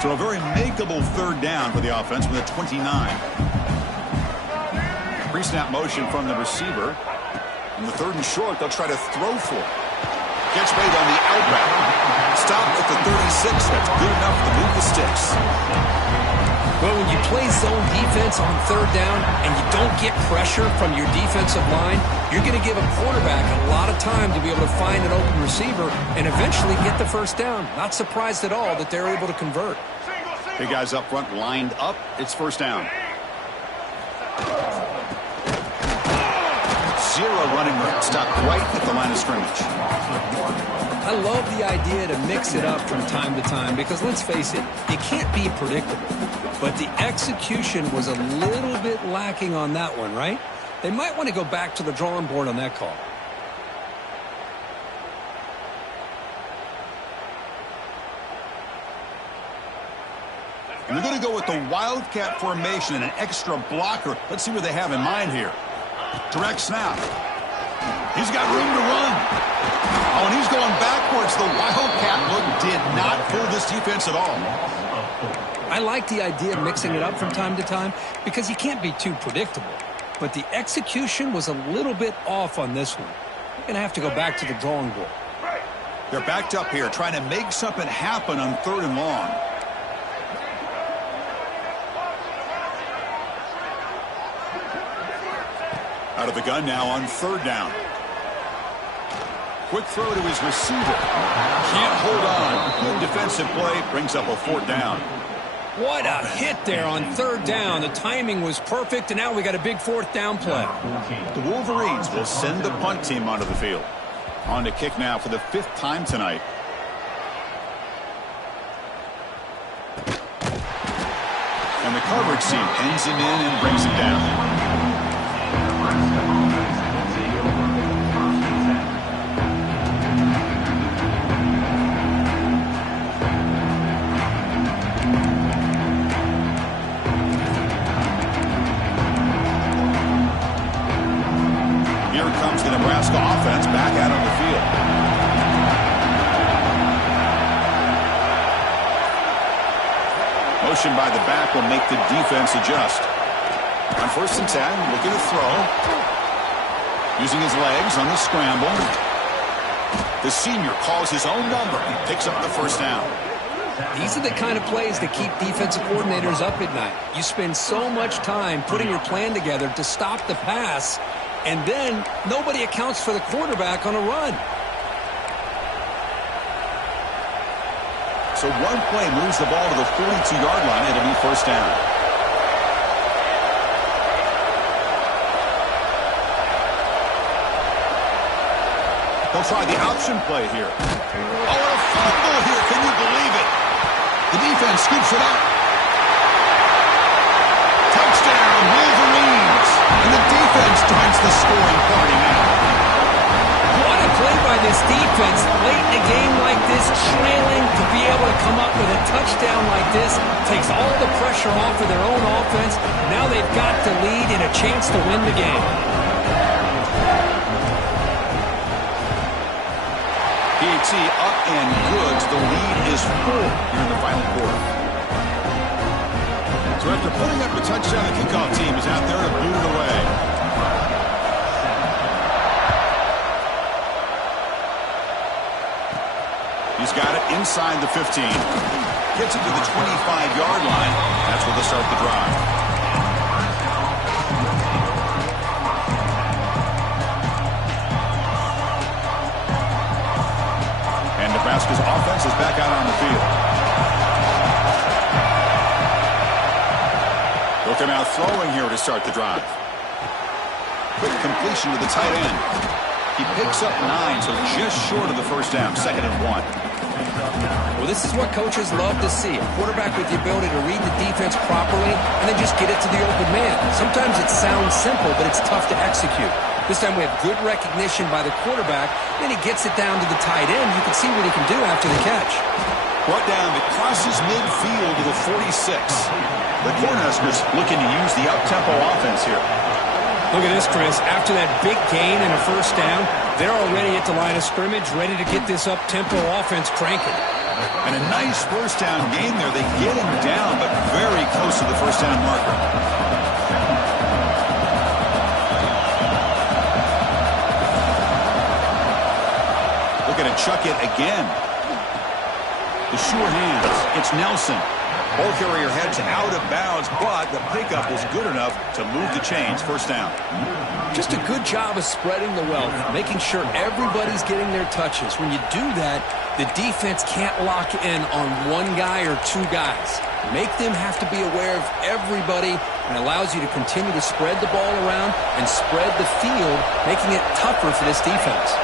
So a very makeable third down for the offense with a 29. Pre-snap motion from the receiver. On the 3rd and short, they'll try to throw for it. Gets made on the outback. Stop at the 36. That's good enough to move the sticks. Well, when you play zone defense on third down and you don't get pressure from your defensive line, you're going to give a quarterback a lot of time to be able to find an open receiver and eventually get the first down. Not surprised at all that they're able to convert. Big guys up front lined up. It's first down. Zero running room. Stop right at the line of scrimmage. I love the idea to mix it up from time to time because, let's face it, it can't be predictable. But the execution was a little bit lacking on that one, right? They might want to go back to the drawing board on that call. And they're going to go with the Wildcat formation and an extra blocker. Let's see what they have in mind here. Direct snap. He's got room to run. Oh, and he's going backwards. The Wildcat look did not fool this defense at all. I like the idea of mixing it up from time to time because you can't be too predictable. But the execution was a little bit off on this one. You're going to have to go back to the drawing board. They're backed up here trying to make something happen on 3rd and long. Out of the gun now on 3rd down. Quick throw to his receiver. Can't hold on. Good defensive play. Brings up a 4th down. What a hit there on 3rd down. The timing was perfect, and now we got a big 4th down play. The Wolverines will send the punt team onto the field. On to kick now for the 5th time tonight. And the coverage team pins him in and brings him down. Here comes the Nebraska offense back out on the field. Motion by the back will make the defense adjust. On 1st and 10, looking to throw. Using his legs on the scramble. The senior calls his own number. He picks up the 1st down. These are the kind of plays that keep defensive coordinators up at night. You spend so much time putting your plan together to stop the pass, and then nobody accounts for the quarterback on a run. So one play moves the ball to the 42-yard line. It'll be first down. They'll try the option play here. Oh, and a fumble here. Can you believe it? The defense scoops it up. Touchdown, Wolverines. And the defense joins the scoring party now. What a play by this defense. Late in a game like this, trailing, to be able to come up with a touchdown like this takes all the pressure off of their own offense. Now they've got the lead and a chance to win the game. PAT up and good. The lead is 4 here in the final quarter. So after putting up a touchdown, the kickoff team is out there to boot it away. He's got it inside the 15. Gets it to the 25-yard line. That's where they'll start the drive. Nebraska's offense is back out on the field. Look him out throwing here to start the drive. Quick completion to the tight end. He picks up 9, so just short of the first down, 2nd and 1. Well, this is what coaches love to see. A quarterback with the ability to read the defense properly and then just get it to the open man. Sometimes it sounds simple, but it's tough to execute. This time we have good recognition by the quarterback. Then he gets it down to the tight end. You can see what he can do after the catch. Brought down, it crosses midfield to the 46. The Cornhuskers looking to use the up-tempo offense here. Look at this, Chris. After that big gain and a first down, they're already at the line of scrimmage, ready to get this up-tempo offense cranking. And a nice first down gain there. They get him down, but very close to the first down marker. Going to chuck it again. The sure hands. It's Nelson. Ball carrier heads out of bounds, but the pickup was good enough to move the chains. First down. Just a good job of spreading the wealth, making sure everybody's getting their touches. When you do that, the defense can't lock in on one guy or two guys. Make them have to be aware of everybody, and allows you to continue to spread the ball around and spread the field, making it tougher for this defense.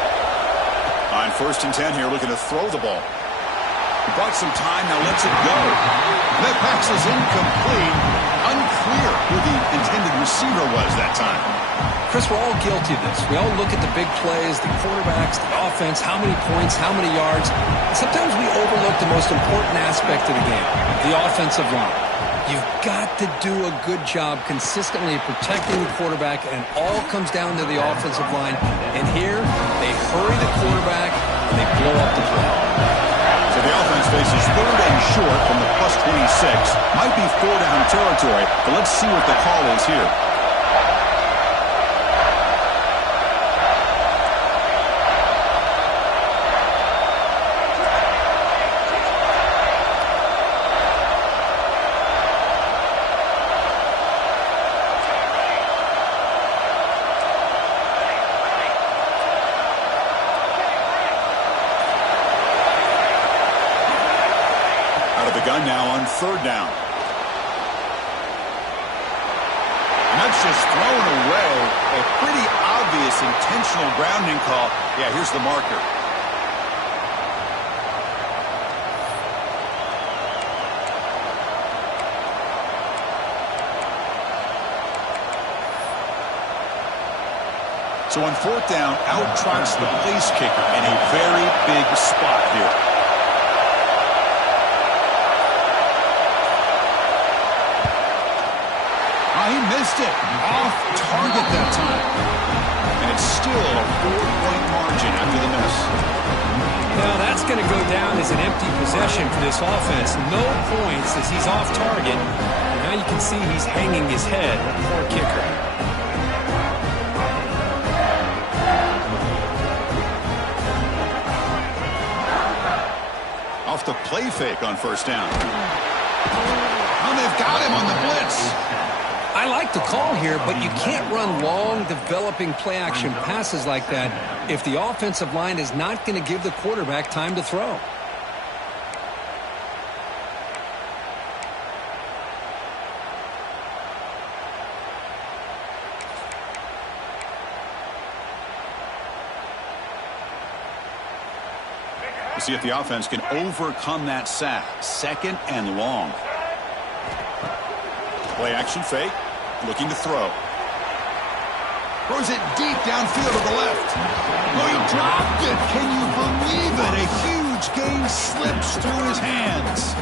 On 1st and 10 here, looking to throw the ball. He bought some time, now lets it go. That pass is incomplete. Unclear who the intended receiver was that time. Chris, we're all guilty of this. We all look at the big plays, the quarterbacks, the offense, how many points, how many yards. Sometimes we overlook the most important aspect of the game, the offensive line. You've got to do a good job consistently protecting the quarterback, and it all comes down to the offensive line. And here, they hurry the quarterback, and they blow up the play. So the offense faces 3rd and short from the plus 26. Might be 4-down territory, but let's see what the call is here. Gun now on 3rd down. And that's just thrown away. A pretty obvious intentional grounding call. Yeah, here's the marker. So on 4th down, out trots the place kicker in a very big spot here. He missed it. Off target that time. And it's still a 4-point margin after the miss. Now that's going to go down as an empty possession for this offense. No points as he's off target. And now you can see he's hanging his head. Poor kicker. Off the play fake on 1st down. Oh, they've got him on the blitz. I like the call here, but you can't run long, developing play-action passes like that if the offensive line is not going to give the quarterback time to throw. We'll see if the offense can overcome that sack. 2nd and long. Play action fake. Looking to throw. Throws it deep downfield to the left. Oh, he dropped it. Can you believe it? A huge gain slips through his hands.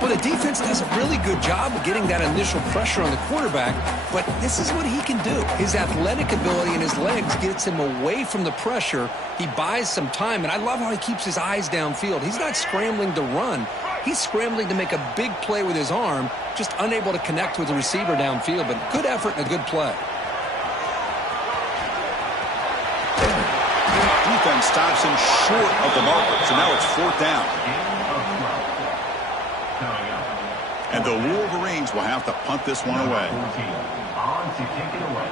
Well, the defense does a really good job of getting that initial pressure on the quarterback, but this is what he can do. His athletic ability and his legs gets him away from the pressure. He buys some time, and I love how he keeps his eyes downfield. He's not scrambling to run. He's scrambling to make a big play with his arm, just unable to connect with the receiver downfield, but good effort and a good play. Defense stops him short of the marker, so now it's 4th down. And the Wolverines will have to punt this one away. On to kick it away.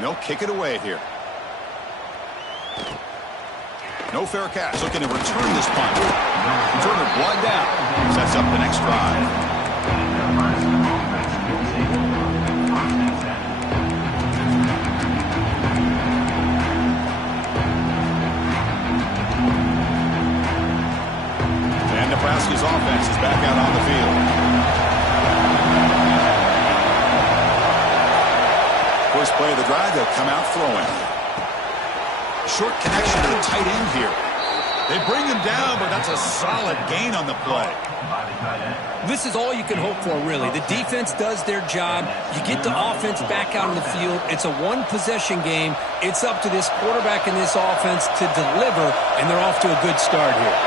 They'll kick it away here. No fair catch. Looking to return this punt. Returner blood down. Sets up the next drive. And Nebraska's offense is back out on the field. First play of the drive, they'll come out throwing. Short connection to the tight end here. They bring him down, but that's a solid gain on the play. This is all you can hope for, really. The defense does their job. You get the offense back out on the field. It's a one-possession game. It's up to this quarterback and this offense to deliver, and they're off to a good start here.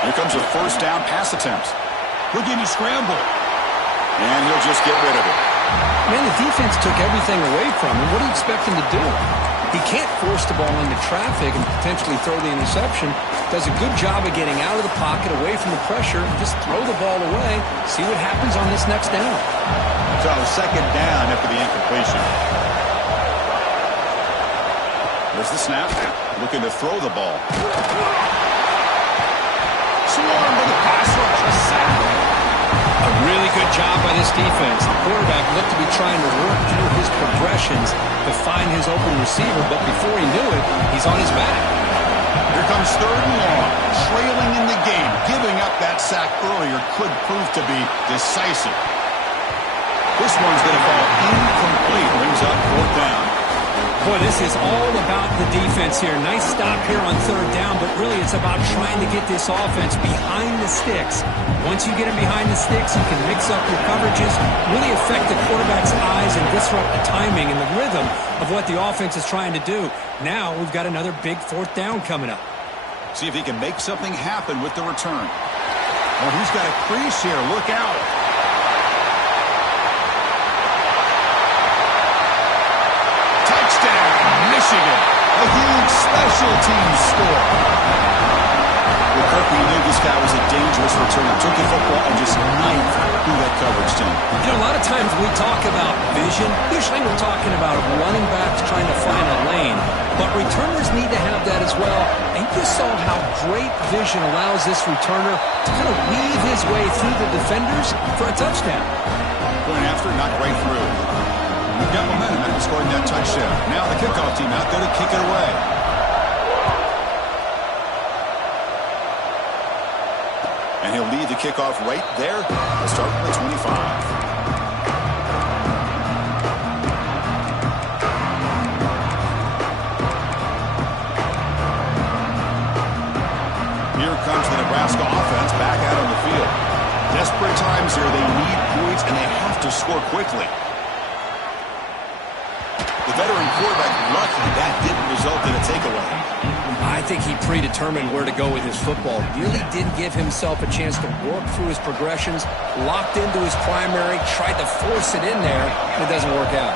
Here comes a 1st down pass attempt. Looking to scramble. And he'll just get rid of it. Man, the defense took everything away from him. What do you expect him to do? He can't force the ball into traffic and potentially throw the interception. Does a good job of getting out of the pocket, away from the pressure, just throw the ball away, see what happens on this next down. So 2nd down after the incompletion. There's the snap. Looking to throw the ball. Swarm with the pass rush. A sack. A really good job by this defense. The quarterback looked to be trying to work through his progressions to find his open receiver, but before he knew it, he's on his back. Here comes 3rd and long. Trailing in the game. Giving up that sack earlier could prove to be decisive. This one's going to fall incomplete. Brings up 4th down. Boy, this is all about the defense here. Nice stop here on 3rd down, but really it's about trying to get this offense behind the sticks. Once you get him behind the sticks, you can mix up your coverages, really affect the quarterback's eyes and disrupt the timing and the rhythm of what the offense is trying to do. Now we've got another big 4th down coming up. See if he can make something happen with the return. Oh, he's got a crease here. Look out. Michigan, a huge special teams score. Well, Kirk, we knew this guy was a dangerous returner. Took the football and just knifed through that coverage team. You know, a lot of times when we talk about vision, usually we're talking about running backs trying to find a lane. But returners need to have that as well. And you saw how great vision allows this returner to kind of weave his way through the defenders for a touchdown. Going after, not right through. We've got momentum after scoring that touchdown. Now the kickoff team out there to kick it away. And he'll lead the kickoff right there. He'll start from the 25. Here comes the Nebraska offense back out on the field. Desperate times here. They need points, and they have to score quickly. The veteran quarterback lucky that didn't result in a takeaway. I think he predetermined where to go with his football. Really didn't give himself a chance to work through his progressions. Locked into his primary, tried to force it in there, and it doesn't work out.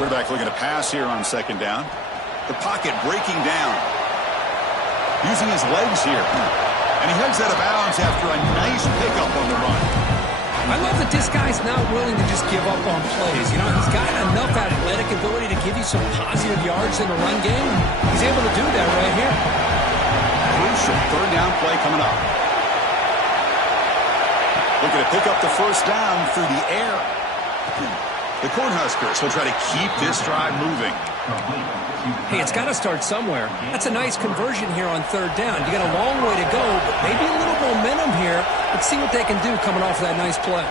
Quarterback looking to pass here on 2nd down. The pocket breaking down. Using his legs here. And he heads out of bounds after a nice pickup on the run. I love that this guy's not willing to just give up on plays. You know, he's got enough athletic ability to give you some positive yards in the run game. He's able to do that right here. Crucial third down play coming up. Looking to pick up the first down through the air. The Cornhuskers will try to keep this drive moving. Hey, it's got to start somewhere. That's a nice conversion here on third down. You got a long way to go, but maybe a little momentum here. Let's see what they can do coming off of that nice play.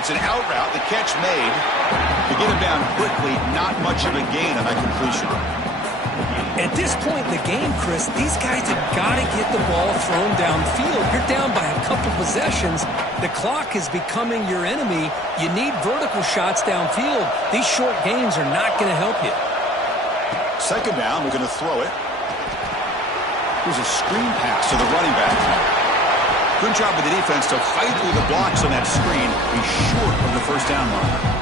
It's an out route. The catch made. To get him down quickly, not much of a gain on that completion. At this point in the game, Chris, these guys have got to get the ball thrown downfield. You're down by a couple possessions. The clock is becoming your enemy. You need vertical shots downfield. These short gains are not going to help you. Second down, we're going to throw it. Here's a screen pass to the running back. Good job of the defense to fight through the blocks on that screen. He's short of the first down line.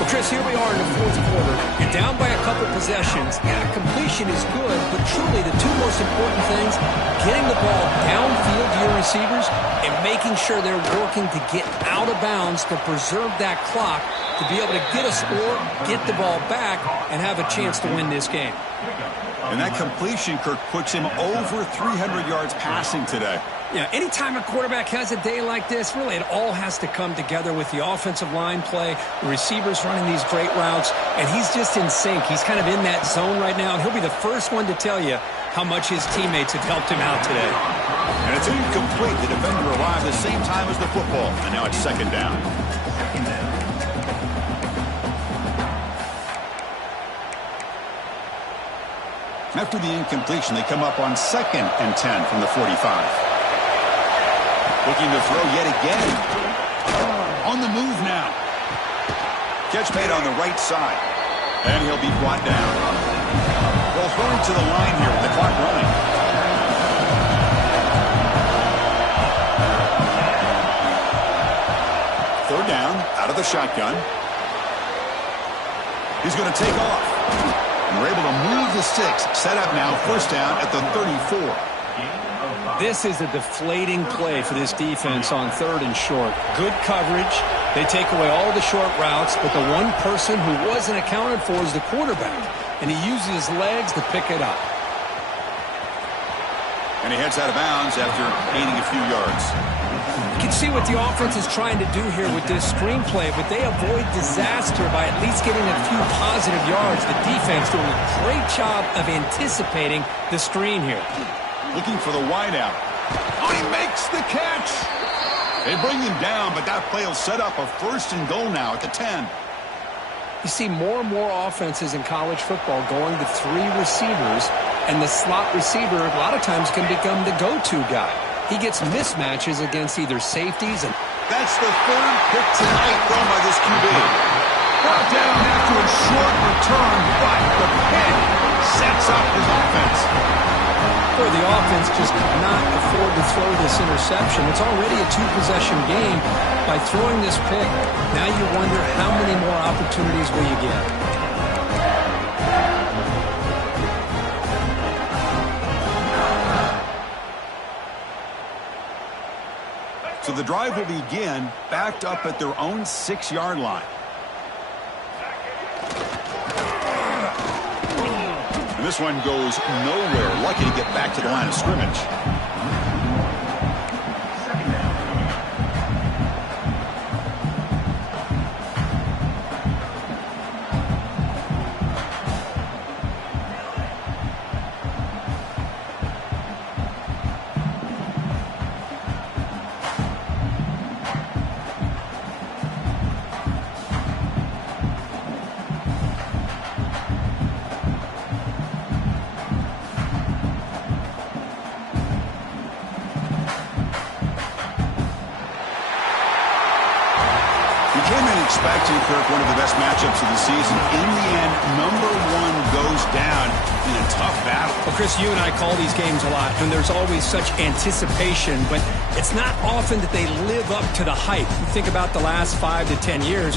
Well, Chris, here we are in the fourth quarter. You're down by a couple possessions. Yeah, completion is good, but truly the two most important things, getting the ball downfield to your receivers and making sure they're working to get out of bounds to preserve that clock to be able to get a score, get the ball back, and have a chance to win this game. And that completion, Kirk, puts him over 300 yards passing today. Yeah, anytime a quarterback has a day like this, really it all has to come together with the offensive line play, the receivers running these great routes, and he's just in sync. He's kind of in that zone right now, and he'll be the first one to tell you how much his teammates have helped him out today. And it's incomplete. The defender arrived the same time as the football, and now it's second down. After the incompletion, they come up on 2nd and 10 from the 45. Looking to throw yet again. On the move now. Catch made on the right side. And he'll be brought down. They'll hurry to the line here with the clock running. Third down, out of the shotgun. He's going to take off. And we're able to move the sticks. Set up now, first down at the 34. This is a deflating play for this defense on third and short. Good coverage. They take away all the short routes, but the one person who wasn't accounted for is the quarterback, and he uses his legs to pick it up. And he heads out of bounds after gaining a few yards. You can see what the offense is trying to do here with this screenplay, but they avoid disaster by at least getting a few positive yards. The defense doing a great job of anticipating the screen here. Looking for the wideout. Oh, he makes the catch. They bring him down, but that play will set up a first and goal now at the 10. You see more and more offenses in college football going to three receivers, and the slot receiver a lot of times can become the go-to guy. He gets mismatches against either safeties and... That's the third pick tonight thrown by this QB. Brought down after a short return, but the pick sets up his offense. The offense just could not afford to throw this interception. It's already a two-possession game. By throwing this pick, now you wonder how many more opportunities will you get. So the drive will begin backed up at their own 6-yard line. And this one goes nowhere. Lucky to get back to the line of scrimmage. Expecting, Kirk, one of the best matchups of the season. In the end, number one goes down in a tough battle. Well, Chris, you and I call these games a lot, and there's always such anticipation, but it's not often that they live up to the hype. You think about the last 5 to 10 years.